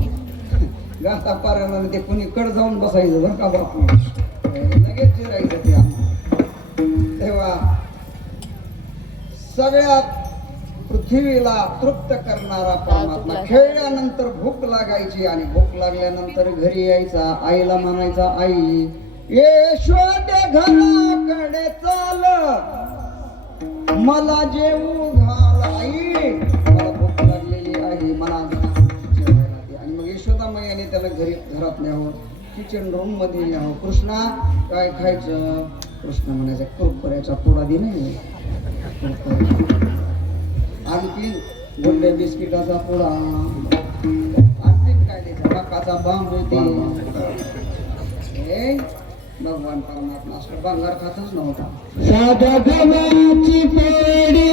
गाता पारायणाने. ते कुणी कड जाऊन बसायचं बरं का बापू, लगेच जिरायचं ते. तेव्हा सगळ्यात पृथ्वीला तृप्त करणारा परमात्मा. खेळल्यानंतर भूक लागायची आणि भूक लागल्यानंतर घरी यायचा. आईला म्हणायचा, आई यशोदे घराकडे चाल, मला जेवू घाल आई, मला भूक लागलेली आहे, मला जेवायला दे. आणि मग यशोदा मैयाने त्याला घरात न्यावं, किचन रूम मध्ये न्यावं. कृष्णा काय खायचं? कृष्ण म्हणायचा कुरकुऱ्याचा पुडा दे नाही, आणखी गुड्डे बिस्किटाचा पुडा, आणखीन काय द्यायचा? मकाचा बांबू दे. भगवान परमात्मा असं बंगार खातच नव्हता. साधा गव्हाची पेढी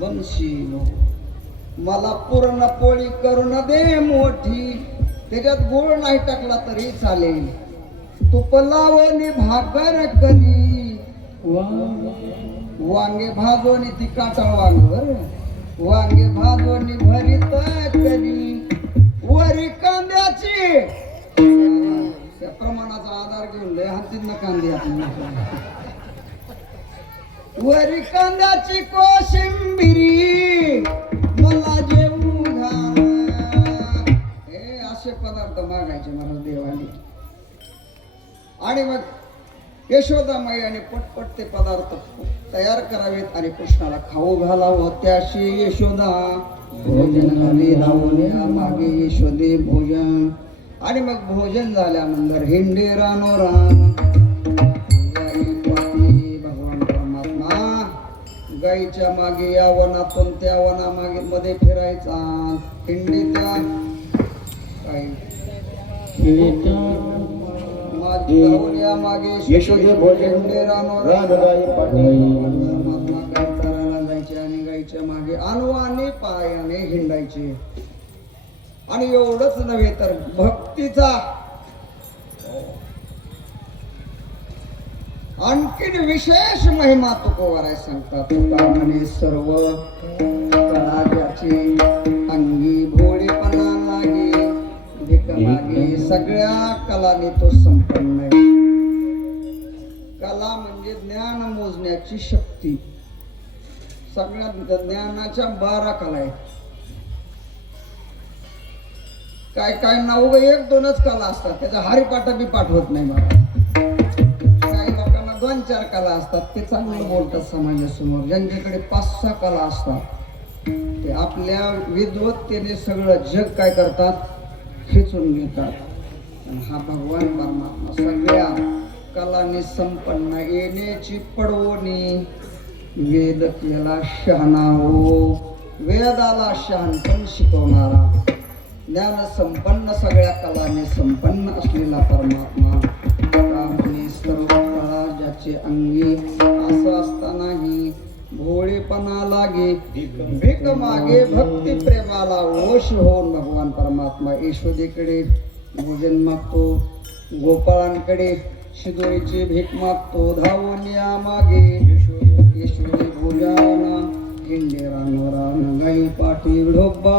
बंशी मला पूर्ण पोळी करून दे मोठी, त्याच्यात गोळ नाही टाकला तरी चालेल, तूप लावणी भाकर करी, वांगे भाजवणी ती काटाळ वांग वांगे भाजवणी भरीत करी, वरी कांद्याची त्या प्रमाणाचा आधार घेऊन लय हातीत ना कांदे आपण, वरी कांद्याची कोशिंबिरी मला जेवू घाल, हे असे पदार्थ मागायचे मला देवाने. आणि मग यशोदामाईने पटपट ते पदार्थ तयार करावेत आणि कृष्णाला खाऊ घालावं. त्याशी यशोदा भोजन घाली लावण्या मागे यशोदे भोजन. आणि मग भोजन झाल्यानंतर हिंडे रानोरान भगवान परमात्मा गाईच्या मागे या वनातून त्या वना मागे मध्ये फिरायचा. हिंडीच्या काही मागे यशोदे भोजन परमात्मा गाई चरायला जायचे आणि गाईच्या मागे अनुवाने पायाने हिंडायचे. आणि एवढंच नव्हे तर भक्तीचा आणखीन विशेष महिमा तुकोबाराय सांगतात. तुका म्हणे सर्व कला ज्याची अंगी भोळेपणा लागे, भिक लागे सगळ्या कलाने तो संपन्न आहे. कला म्हणजे ज्ञान मोजण्याची शक्ती. सगळ्या ज्ञानाच्या 12 कला आहेत. काय काय नाव 1-2च कला असतात, त्याचा हरिपाठ बी पाठवत नाही मला. काही लोकांना 2-4 कला असतात, ते चांगलं बोलतात समाजासमोर. ज्यांच्याकडे 5-6 कला असतात ते आपल्या विद्वत्तेने सगळं जग काय करतात, खेचून घेतात. आणि हा भगवान परमात्मा सगळ्या कलाने संपन्न, येण्याची पडवणी. वेद केला शहाणा हो, वेदाला शहाणपण शिकवणारा, ज्ञान संपन्न सगळ्या कलाने संपन्न असलेला परमात्मा. म्हणे सर्व कला ज्याचे अंगी, असं असतानाही भोळेपणा लागे, भीक मागे भक्ती प्रेमाला वश होऊन भगवान परमात्मा यशोदेकडे भोजन मागतो, गोपाळांकडे शिदोरीची भीक मागतो. धावून या मागे यशोदे भोजना, हिंडे रान गाई पाठी ढोब्बा